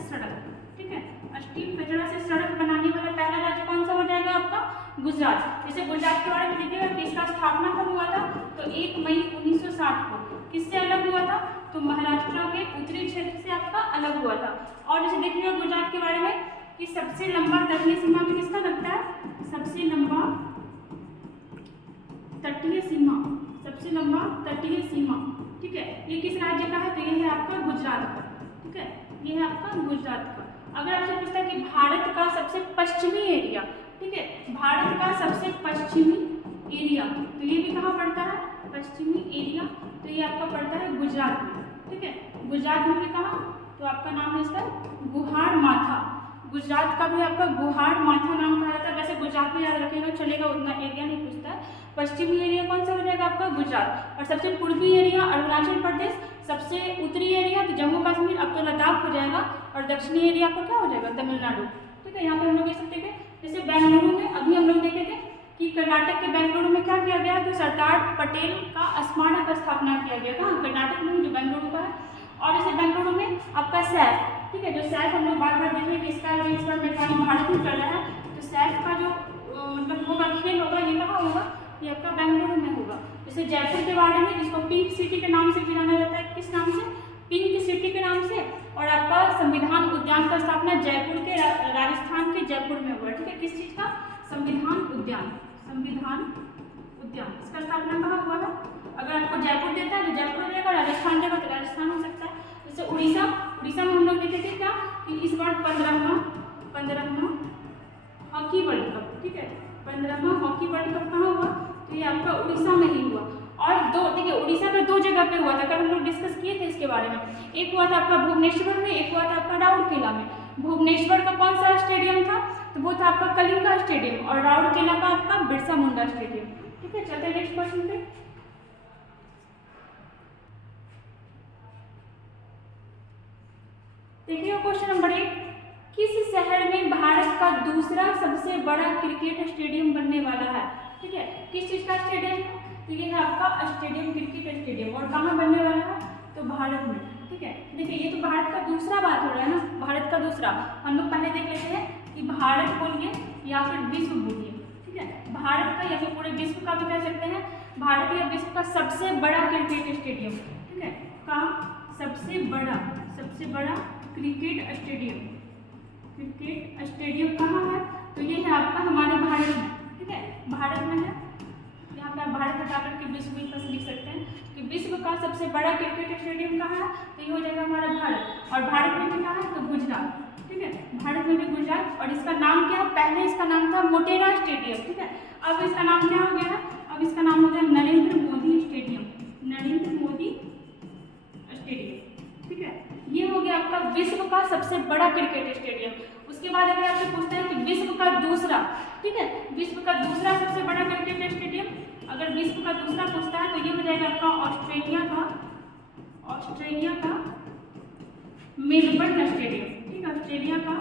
सड़क, ठीक है, स्टील कचरा से सड़क बनाने वाला पहला राज्य कौन सा हो जाएगा आपका, गुजरात। जैसे गुजरात के बारे में देखिएगा कि इसका स्थापना कब हुआ था, तो 1 मई 1960 को, किससे अलग हुआ था, तो महाराष्ट्र के उत्तरी क्षेत्र से आपका अलग हुआ था। और जैसे देखिएगा गुजरात के बारे में कि सबसे लंबा तटीय सीमा में किसका लगता है, सबसे लंबा तटीय सीमा, ठीक है, ये किस राज्य का है, तो ये है आपका गुजरात का, ठीक है, ये है आपका गुजरात का। अगर आपसे पूछता है कि भारत का सबसे पश्चिमी एरिया, ठीक है, भारत का सबसे पश्चिमी एरिया, तो ये भी कहाँ पड़ता है, पश्चिमी एरिया, तो ये आपका पड़ता है गुजरात में, ठीक है, गुजरात में भी कहाँ, तो आपका नाम है इसका गुहार माथा, गुजरात का भी आपका गुहार माथा नाम कहा जाता है। वैसे गुजरात में याद रखेगा चलेगा, उतना एरिया नहीं पूछता है। पश्चिमी एरिया कौन सा हो जाएगा आपका गुजरात, और सबसे पूर्वी एरिया अरुणाचल प्रदेश, सबसे उत्तरी एरिया तो जम्मू कश्मीर, अब तो लद्दाख हो जाएगा, और दक्षिणी एरिया आपका क्या हो जाएगा, तमिलनाडु, ठीक है। यहाँ पे हम लोग देख सकते थे जैसे बेंगलुरु में अभी हम लोग देखे थे कि कर्नाटक के बेंगलुरु में क्या किया गया, तो सरदार पटेल का स्मारक का स्थापना किया गया था, कर्नाटक में जो बेंगलुरु का है। और जैसे बेंगलुरु में आपका सैफ, ठीक है, जो सैफ हम लोग बार बार देखें कि इसका इस बार मेजबानी भारत में कर रहा है, तो सैफ का जो मतलब होगा खेल होगा, ये कहाँ होगा, ये आपका बेंगलुरु में होगा। जैसे जयपुर के बारे में, जिसको पिंक सिटी के नाम से भी जाना जाता है, किस नाम से, पिंक सिटी के नाम से। और आपका संविधान उद्यान का स्थापना जयपुर के राजस्थान के जयपुर में हुआ, ठीक है, किस चीज़ का, संविधान उद्यान, इसका स्थापना कहाँ हुआ है। अगर आपको जयपुर देता है तो जयपुर हो जाएगा, राजस्थान देगा तो राजस्थान हो सकता है। जैसे उड़ीसा में हम लोग देखे थे क्या कि इस बार 15वां हॉकी वर्ल्ड कप, ठीक है, 15वां हॉकी वर्ल्ड कप कहाँ हुआ, तो ये आपका उड़ीसा में ही हुआ। और दो, देखिए उड़ीसा में 2 जगह पे हुआ था, कल हम लोग डिस्कस किए थे इसके बारे में। एक हुआ था आपका भुवनेश्वर में, एक हुआ था आपका राउरकेला में। भुवनेश्वर का कौन सा स्टेडियम था, तो वो था आपका कलिंगा स्टेडियम, और राउरकेला का आपका बिरसा मुंडा स्टेडियम, ठीक है। चलते हैं नेक्स्ट क्वेश्चन पे। देखिए क्वेश्चन नंबर 1, किस शहर में भारत का दूसरा सबसे बड़ा क्रिकेट स्टेडियम बनने वाला है, ठीक है, किस चीज़ का स्टेडियम है, तो ये है आपका स्टेडियम, क्रिकेट स्टेडियम, और कहाँ बनने वाला है, तो भारत में, ठीक है। देखिए ये तो भारत का दूसरा बात हो रहा है ना, भारत का दूसरा। हम लोग पहले देख लेते हैं कि भारत बोलिए या फिर विश्व बोलिए, ठीक है, भारत का या फिर पूरे विश्व का भी कह सकते हैं, भारत या विश्व का सबसे बड़ा क्रिकेट स्टेडियम, ठीक है, का सबसे बड़ा क्रिकेट स्टेडियम कहाँ है, तो ये है आपका हमारे भारत में, ठीक है, भारत में है। यहाँ पे आप भारत हटा करके विश्व भी बस लिख सकते हैं कि विश्व का सबसे बड़ा क्रिकेट स्टेडियम कहाँ है, तो ये हो जाएगा हमारा भारत। और भारत में भी कहाँ है, तो गुजरात, ठीक है, भारत में भी गुजरात। और इसका नाम क्या है, पहले इसका नाम था मोटेरा स्टेडियम, ठीक है, अब इसका नाम क्या हो गया है, अब इसका नाम हो गया नरेंद्र मोदी स्टेडियम, ठीक है। ये हो गया आपका विश्व का सबसे बड़ा क्रिकेट स्टेडियम। उसके बाद अगर आपसे पूछते हैं कि विश्व का दूसरा, ठीक है, विश्व का दूसरा सबसे बड़ा क्रिकेट स्टेडियम, अगर विश्व का दूसरा पूछता है तो ये हो जाएगा आपका ऑस्ट्रेलिया का मेलबर्न स्टेडियम, ठीक है, ऑस्ट्रेलिया का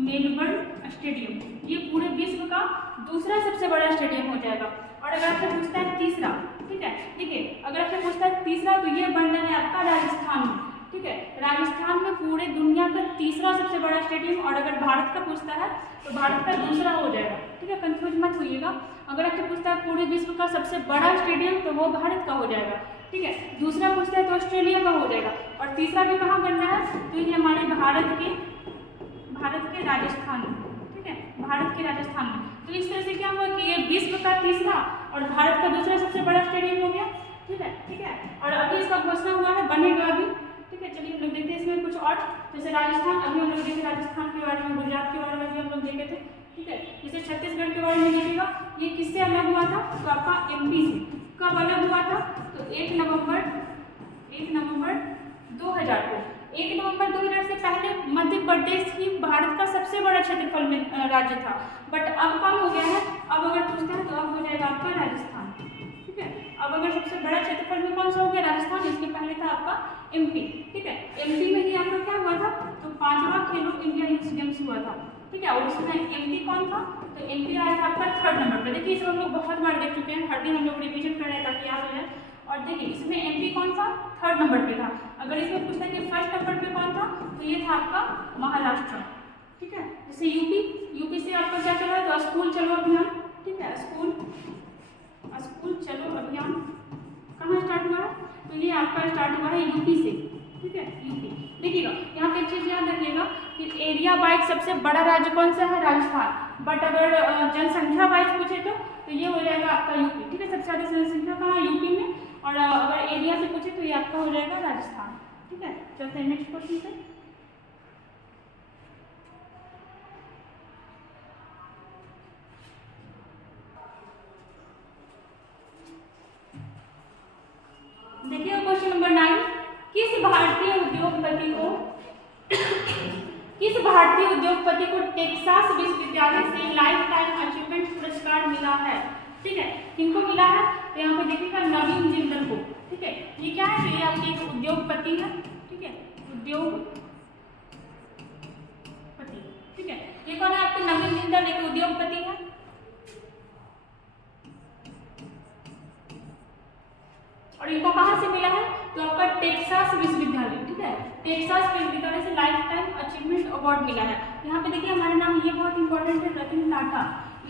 मेलबर्न स्टेडियम, ये पूरे विश्व का दूसरा सबसे बड़ा स्टेडियम हो जाएगा। और अगर आपसे पूछता है तीसरा, ठीक है, देखिए अगर आपसे पूछता है तीसरा तो ये बनना है आपका राजस्थान में, ठीक है, राजस्थान में पूरे दुनिया का तीसरा सबसे बड़ा स्टेडियम। और अगर भारत का पूछता है तो भारत का दूसरा हो जाएगा, ठीक है, कंफ्यूज मत होइएगा। अगर आपसे पूछता है पूरे विश्व का सबसे बड़ा स्टेडियम तो वो भारत का हो जाएगा, ठीक है, दूसरा पूछता है तो ऑस्ट्रेलिया का हो जाएगा, और तीसरा भी कहाँ बनना है, तो ये हमारे भारत के राजस्थान में, ठीक है, भारत के राजस्थान में। तो इस तरह से क्या हुआ कि ये विश्व का तीसरा और भारत का दूसरा सबसे बड़ा स्टेडियम हो गया, ठीक है। और अभी इसका घोषणा हुआ है, बनेगा अभी, ठीक है। चलिए हम लोग देखते हैं इसमें कुछ और, जैसे राजस्थान, अभी हम लोग देखे राजस्थान के बारे में, गुजरात के बारे में भी हम लोग देखे थे, ठीक है। जैसे छत्तीसगढ़ के बारे में देखिएगा, ये किससे अलग हुआ था, तो आपका एमपी से। कब अलग हुआ था, तो 1 नवंबर 2000 को। 1 नवंबर 2000 से पहले मध्य प्रदेश ही भारत का सबसे बड़ा क्षेत्रफल में राज्य था, बट अब कम हो गया है। अब अगर पूछते हैं तो अब हो जाएगा आपका राजस्थान, ठीक है, अब अब अगर सबसे बड़ा क्षेत्रफल में कौन सा हो गया, राजस्थान, इसके पहले था आपका एमपी, ठीक है। एमपी में ही आपका क्या हुआ था, तो 5वां खेलो इंडिया यूथ गेम्स हुआ था, ठीक है। और उसमें एमपी कौन था, तो एमपी आया था आपका 3rd नंबर पर। देखिए इसे हम लोग बहुत बार देख चुके हैं, हर दिन हम लोग रिविजन कर रहे हैं ताकि याद हो जाए। और देखिए इसमें एमपी कौन था, 3rd नंबर पे था। अगर इसमें पूछता है कि 1st नंबर पे कौन था, तो ये था आपका महाराष्ट्र, ठीक है। जैसे यूपी से आपका क्या चला है, तो स्कूल चलो अभियान, ठीक है। स्कूल चलो अभियान कहाँ स्टार्ट हुआ है, तो ये आपका स्टार्ट हुआ है यूपी से, ठीक है, यूपी। देखिएगा यहाँ पे एक चीज याद रखिएगा कि एरिया वाइज सबसे बड़ा राज्य कौन सा है, राजस्थान। बट अगर जनसंख्या वाइज पूछे तो ये हो जाएगा आपका यूपी, ठीक है। सबसे ज्यादा जनसंख्या कहाँ है, यूपी में। और अगर एरिया से पूछे तो ये आपका हो जाएगा राजस्थान, ठीक है। चलते हैं नेक्स्ट क्वेश्चन पे। देखिए क्वेश्चन नंबर 9, किस भारतीय उद्योगपति को टेक्सास विश्वविद्यालय से लाइफ टाइम अचीवमेंट पुरस्कार मिला है, ठीक है। किनको मिला है, तो यहाँ पे देखिएगा नवीन जिंदल को, ठीक है। ये क्या है, ये आपके एक उद्योगपति है, ठीक है, उद्योगपति, ठीक है। ये कौन है आपके, नवीन जिंदल एक उद्योगपति है। और इनको कहाँ से मिला है, तो आपका टेक्सास विश्वविद्यालय, ठीक है। टेक्सास विश्वविद्यालय से लाइफ टाइम अचीवमेंट अवार्ड मिला है। यहाँ पे देखिए हमारा नाम ये बहुत इंपॉर्टेंट है, रतन टाटा।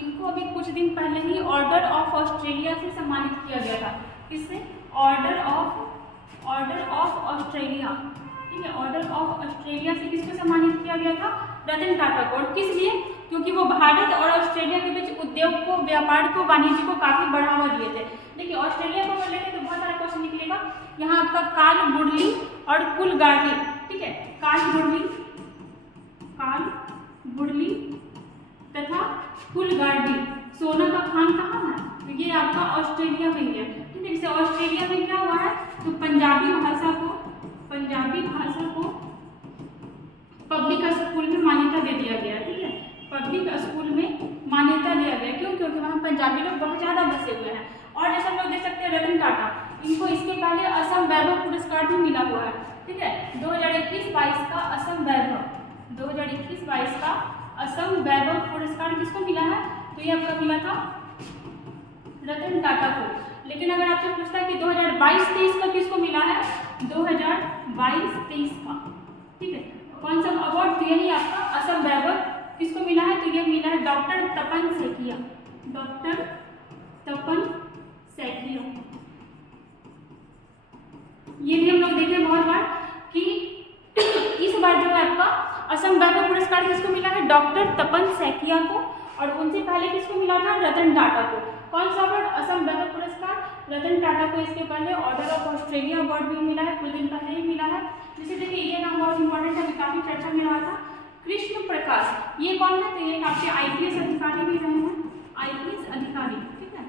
इनको अभी कुछ दिन पहले ही ऑर्डर ऑफ ऑस्ट्रेलिया से सम्मानित किया गया था। किससे, ऑर्डर ऑफ ऑस्ट्रेलिया, ठीक है। ऑर्डर ऑफ ऑस्ट्रेलिया से किसको सम्मानित किया गया था, रतन टाटा को। और किस लिए, क्योंकि वो भारत और ऑस्ट्रेलिया के बीच उद्योग को, व्यापार को, वाणिज्य को काफी बढ़ावा दिए थे। देखिए ऑस्ट्रेलिया को अगर लेते तो बहुत सारा क्वेश्चन निकलेगा। यहाँ आपका काल बुर्ली और कुलगार्डी, ठीक है। काल बुर्ली तथा कुलगार्डी, सोना का खान कहाँ है, तो ये आपका ऑस्ट्रेलिया में ही है, ठीक है। जैसे ऑस्ट्रेलिया में क्या हुआ है, तो पंजाबी भाषा को पब्लिक स्कूल में मान्यता दे दिया गया, ठीक है। पब्लिक स्कूल में मान्यता दिया गया, क्यों, क्योंकि वहाँ पंजाबी लोग बहुत ज़्यादा बसे हुए हैं। और जैसे हम लोग देख सकते हैं रतन टाटा, इनको इसके पहले असम वैभव पुरस्कार भी मिला हुआ है, ठीक है। 2021-22 का असम वैभव, 2021-22 का असम वैभव पुरस्कार किसको मिला है, तो ये आपका मिला था रतन टाटा को। लेकिन अगर आपसे पूछता है कि 2022-23 का किसको मिला है, 2022-23 का, ठीक है, कौन सा अवार्ड, तो यही आपका असम वैभव किसको मिला है, तो ये मिला है डॉक्टर तपन सेठिया, डॉक्टर तपन सेठिया। ये भी हम लोग देखे बहुत बार कि इस बार जो है आपका असम वैभव पुरस्कार किसको मिला है, डॉक्टर तपन सेठिया को। और उनसे पहले किसको मिला था, रतन टाटा को। कौन सा अवार्ड, असम वैभव पुरस्कार, रतन टाटा को इसके पहले ऑर्डर ऑफ ऑस्ट्रेलिया अवार्ड भी मिला है, कुछ दिन पहले ही मिला है। जैसे देखिए ये नाम बहुत इंपॉर्टेंट है, काफी चर्चा में रहा था, कृष्ण प्रकाश। ये कौन है, तो ये आपके आईपीएस अधिकारी भी रहे हैं, आईपीएस अधिकारी, ठीक है,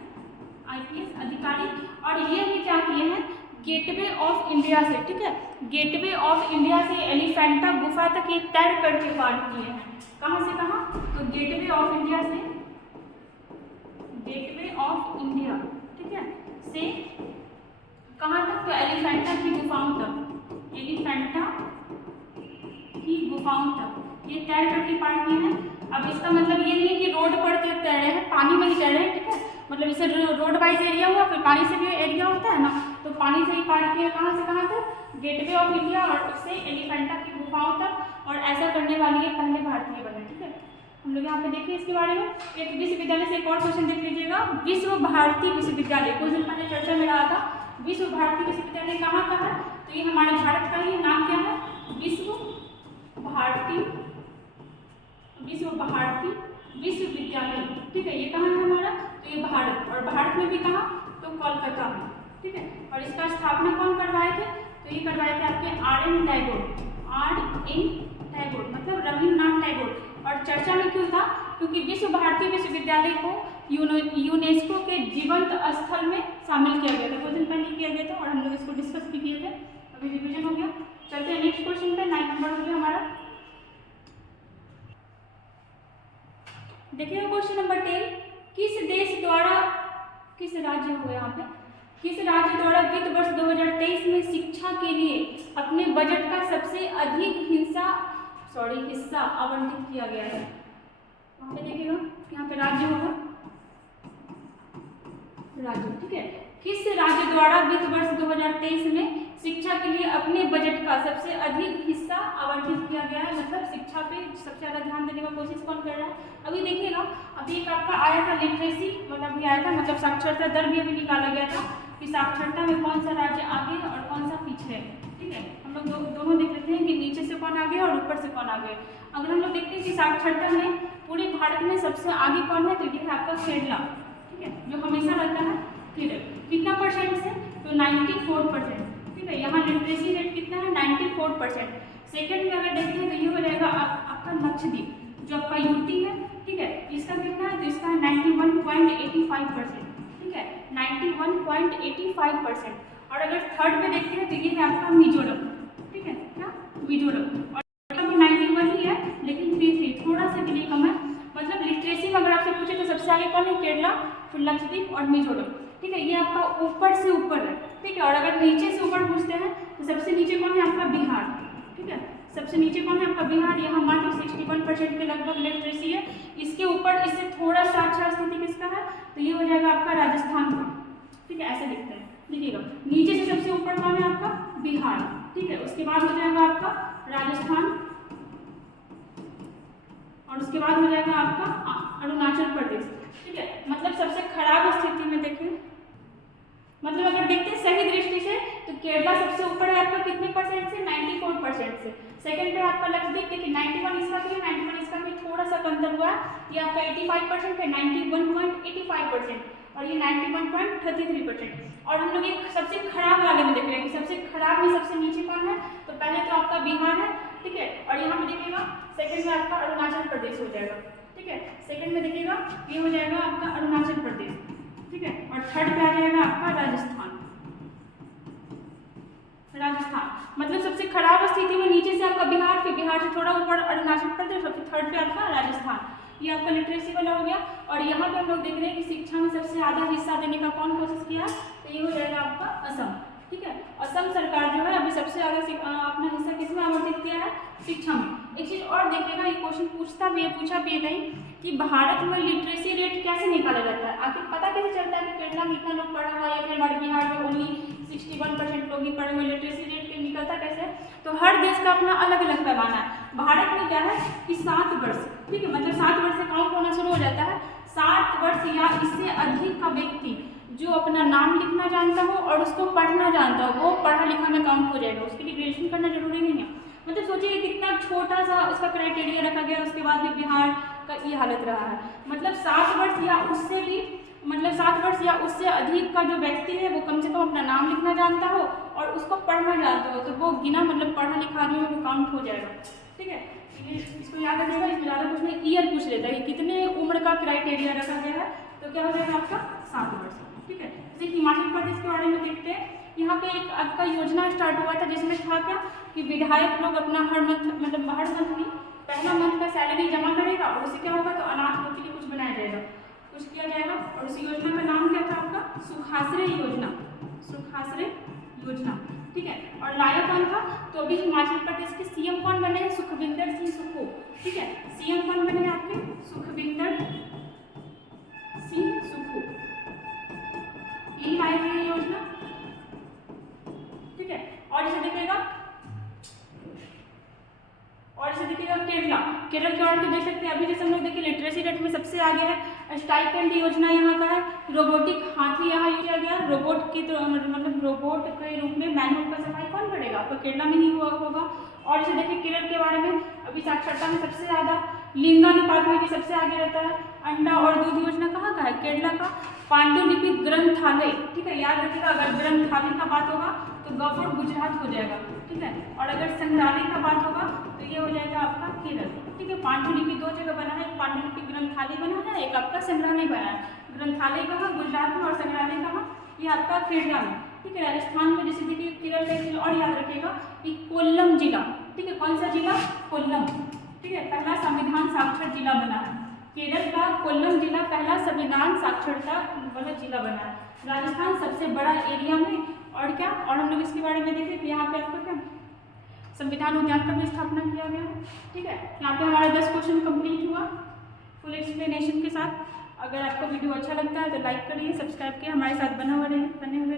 आईपीएस अधिकारी। और ये भी क्या किए हैं, गेटवे ऑफ इंडिया से, ठीक है, गेटवे ऑफ इंडिया से एलिफेंटा गुफा तक ये तैर करके पार किए हैं। कहाँ से कहाँ, तो गेटवे ऑफ इंडिया से, गेटवे ऑफ इंडिया, ठीक है, से कहाँ तक, तो एलिफेंटा की गुफाओं तक, एलिफेंटा की गुफाओं तक ये तैर करके पार किए हैं। अब इसका मतलब ये नहीं है कि रोड पर तैर रहे हैं, पानी में ही तैर रहे हैं, ठीक है। मतलब इसे रोड वाइज एरिया हुआ, फिर पानी से भी एरिया होता है ना, तो पानी से ही पार किया, कहाँ से कहाँ तक, गेटवे ऑफ इंडिया और उससे एलिफेंटा की गुफाओं तक। और ऐसा करने वाली है पहले भारतीय बने, ठीक है। हम लोग यहाँ पे देखिए इसके बारे में एक विश्वविद्यालय से एक और क्वेश्चन देख लीजिएगा। विश्व भारती विश्वविद्यालय, कुछ दिन पहले चर्चा में रहा था, विश्व भारती विश्वविद्यालय कहाँ का है, तो ये हमारे भारत का ही नाम क्या है, विश्व भारती विश्वविद्यालय, ठीक है। ये कहाँ है हमारा, तो ये भारत, और भारत में भी कहाँ, तो कोलकाता में, ठीक है। और इसका स्थापना कौन करवाए थे, तो ये करवाए थे आपके R.N. टैगोर, मतलब रविन्द्रनाथ टैगोर। और चर्चा में क्यों था, क्योंकि विश्व भारती विश्वविद्यालय को यूनेस्को के जीवंत स्थल में शामिल किया गया था, कुछ दिन पहले किया गया था, और हम लोग इसको डिस्कस भी किए थे, अभी रिविजन हो गया। चलते हैं नेक्स्ट क्वेश्चन पे, 9 नंबर हो गया हमारा। देखिए क्वेश्चन नंबर 10, किस देश द्वारा, किस राज्य हो यहाँ पे, किस राज्य द्वारा वित्त वर्ष 2023 में शिक्षा के लिए अपने बजट का सबसे अधिक हिस्सा आवंटित किया गया है? वहाँ पे देखिएगा, यहाँ पे राज्य होगा, राज्य, ठीक है। किस राज्य द्वारा वित्त वर्ष 2023 में शिक्षा के लिए अपने बजट का सबसे अधिक हिस्सा आवंटित किया गया है? मतलब शिक्षा पे सबसे ज़्यादा ध्यान देने का कोशिश कौन कर रहा है? अभी देखिएगा, अभी एक आपका आया था लिटरेसी, मतलब भी आया था, मतलब साक्षरता दर भी अभी निकाला गया था कि साक्षरता में कौन सा राज्य आगे है और कौन सा पीछे है, ठीक है। हम लोग दोनों देख लेते हैं कि नीचे से कौन आगे है और ऊपर से कौन आगे है। अगर हम लोग देखते हैं कि साक्षरता में पूरे भारत में सबसे आगे कौन है, तो ये है आपका केरला, ठीक है, जो हमेशा रहता है केरल। कितना परसेंट से? तो 94%, ठीक है। यहाँ लिटरेसी रेट कितना है? 94%। सेकेंड में अगर देखते हैं तो ये हो जाएगा आपका लक्षद्वीप, जो आपका यूटी है, ठीक है, इसका कितना है? तो इसका है 91.85%, ठीक है, 91.85%। और अगर थर्ड में देखते हैं तो ये है आपका मिजोरम, ठीक है, क्या? मिजोरम। और 91 ही है, लेकिन 33 थोड़ा सा के लिए कम है। मतलब लिटरेसी में अगर आपसे पूछे तो सबसे आगे कौन है? केरला, फिर लक्षद्वीप और मिजोरम, ठीक है। ये आपका ऊपर से ऊपर है, ठीक है। और अगर नीचे से ऊपर पूछते हैं तो सबसे नीचे कौन है? आपका बिहार, ठीक है, सबसे नीचे कौन है? आपका बिहार। यहाँ मात्र 61% के लगभग लिटरेसी है। इसके ऊपर इससे थोड़ा सा अच्छा स्थिति किसका है? तो ये हो जाएगा आपका राजस्थान का, ठीक है, ऐसे दिखते हैं। देखिएगा, नीचे से सबसे ऊपर कौन है? आपका बिहार, ठीक है, उसके बाद हो जाएगा आपका राजस्थान, और उसके बाद हो जाएगा आपका अरुणाचल प्रदेश, ठीक है। मतलब सबसे खराब स्थिति में देखिए, मतलब अगर देखते हैं सही दृष्टि से तो केरला सबसे ऊपर है आपका कितने परसेंट से? 94% से। सेकंड पे आपका लक्षद्वीप, देखिए 91 इसका भी है, 91 इसका भी थोड़ा सा अंतर हुआ है। ये आपका 85% है, 91.85%, और ये 91.33%। और हम लोग एक सबसे खराब वाले में देख रहे हैं कि सबसे खराब में सबसे नीचे कौन है? तो पहले तो आपका बिहार है, ठीक है, और यहाँ पे देखिएगा सेकंड में आपका अरुणाचल प्रदेश हो जाएगा, ठीक है। सेकंड में देखिएगा ये हो जाएगा आपका अरुणाचल प्रदेश, ठीक है, और थर्ड पे आ जाएगा आपका राजस्थान। मतलब सबसे खराब स्थिति में नीचे से आपका बिहार, फिर बिहार से थोड़ा ऊपर अरुणाचल प्रदेश, और फिर थर्ड पे आपका राजस्थान। ये आपका लिटरेसी वाला हो गया। और यहाँ पे हम लोग देख रहे हैं कि शिक्षा में सबसे आधा हिस्सा देने का कौन कोशिश किया? तो ये हो जाएगा आपका असम, ठीक है। असम सरकार जो है अभी सबसे ज़्यादा अपना हिस्सा किसमें आवंटित किया है? शिक्षा में। एक चीज़ और देखिएगा, ये क्वेश्चन पूछा भी है कहीं कि भारत में लिटरेसी रेट कैसे निकाला जाता है? आखिर पता कैसे चलता है कि केरला में इतना लोग पढ़ा हुआ है या फिर हमारे बिहार में ओनली 61% लोग ही पढ़े हुए? लिटरेसी रेट निकलता कैसे? तो हर देश का अपना अलग अलग पैमाना है। भारत में क्या है कि 7 वर्ष, ठीक है, मतलब 7 वर्ष से काउंट होना शुरू हो जाता है। 7 वर्ष या इससे अधिक का व्यक्ति जो अपना नाम लिखना जानता हो और उसको पढ़ना जानता हो, वो पढ़ा लिखा में काउंट हो जाएगा। उसके लिए ग्रेजुएशन करना जरूरी नहीं है। मतलब सोचिए कितना छोटा सा उसका क्राइटेरिया रखा गया, उसके बाद भी बिहार का ये हालत रहा है। मतलब 7 वर्ष या उससे भी, मतलब 7 वर्ष या उससे अधिक का जो व्यक्ति है वो कम से कम अपना नाम लिखना जानता हो और उसको पढ़ना जानता हो, तो वो बिना मतलब पढ़ा लिखा आदमी में काउंट हो जाएगा, ठीक है। इसको याद रखिएगा, इसमें ज़्यादा कुछ नहीं, ईयर पूछ लेता है कितने उम्र का क्राइटेरिया रखा गया है, तो क्या हो जाएगा आपका 7 वर्ष, ठीक है। जैसे हिमाचल प्रदेश के बारे में देखते हैं, यहाँ पे एक आपका योजना स्टार्ट हुआ था जिसमें था क्या कि विधायक लोग अपना हर मंथ नहीं, पहला मंथ का सैलरी जमा करेगा और उससे क्या होगा तो अनाथ लोगों के लिए कुछ बनाया जाएगा, कुछ किया जाएगा। और उस योजना का नाम क्या था आपका? सुखाश्रय योजना, सुखाश्रय योजना, ठीक है। और लाया कौन था? तो अभी हिमाचल प्रदेश के सीएम कौन बने हैं? सुखविंदर सिंह सुक्खू, ठीक है। सीएम कौन बने हैं आपके? सुखविंदर सिंह सुक्खू, यही लाई गई योजना, ठीक है। और इसे देखिएगा, केरला के बारे में देख सकते हैं। अभी जैसे हम लोग देखिए लिटरेसी रेट में सबसे आगे है। स्टाइपेंड योजना यहाँ का है। रोबोटिक हाथी यहाँ यूज किया गया। रोबोट की तो मतलब रोबोट के रूप में मैनहोल का सफाई कौन करेगा? आपको केरला में ही हुआ होगा। और इसे देखिए केरल के बारे में, अभी साक्षरता में सबसे ज़्यादा, लिंगानुपात में भी सबसे आगे रहता है। अंडा और दूध योजना कहाँ का है? केरला का। पांडुलिपि ग्रंथालय, ठीक है, याद रखिएगा, अगर ग्रंथालय का बात होगा तो गफुर गुजरात हो जाएगा, ठीक है। और अगर संग्रहालय का बात होगा तो ये हो जाएगा आपका केरल, ठीक है। पांडुलिपि 2 जगह बना है, पांडुलिपि ग्रंथालय बना है, एक आपका संग्रहालय बना है। ग्रंथालय कहाँ? गुजरात में, और संग्रहालय कहाँ? ये आपका केरला में, ठीक है। राजस्थान में जैसे देखिए केरल का एक और याद रखिएगा कि कोल्लम जिला, ठीक है। कौन सा जिला? कोल्लम, ठीक है, पहला संविधान साक्षर जिला बना है, केरल का कोल्लम जिला पहला संविधान साक्षरता वाला जिला बना है। राजस्थान सबसे बड़ा एरिया में, और क्या, और हम लोग इसके बारे में देखें कि यहाँ पे आपका क्या संविधान उद्यान का भी स्थापना किया गया है। ठीक है, यहाँ पे हमारा 10 क्वेश्चन कंप्लीट हुआ फुल एक्सप्लेनेशन के साथ। अगर आपको वीडियो अच्छा लगता है तो लाइक करिए, सब्सक्राइब करिए, हमारे साथ बने हुए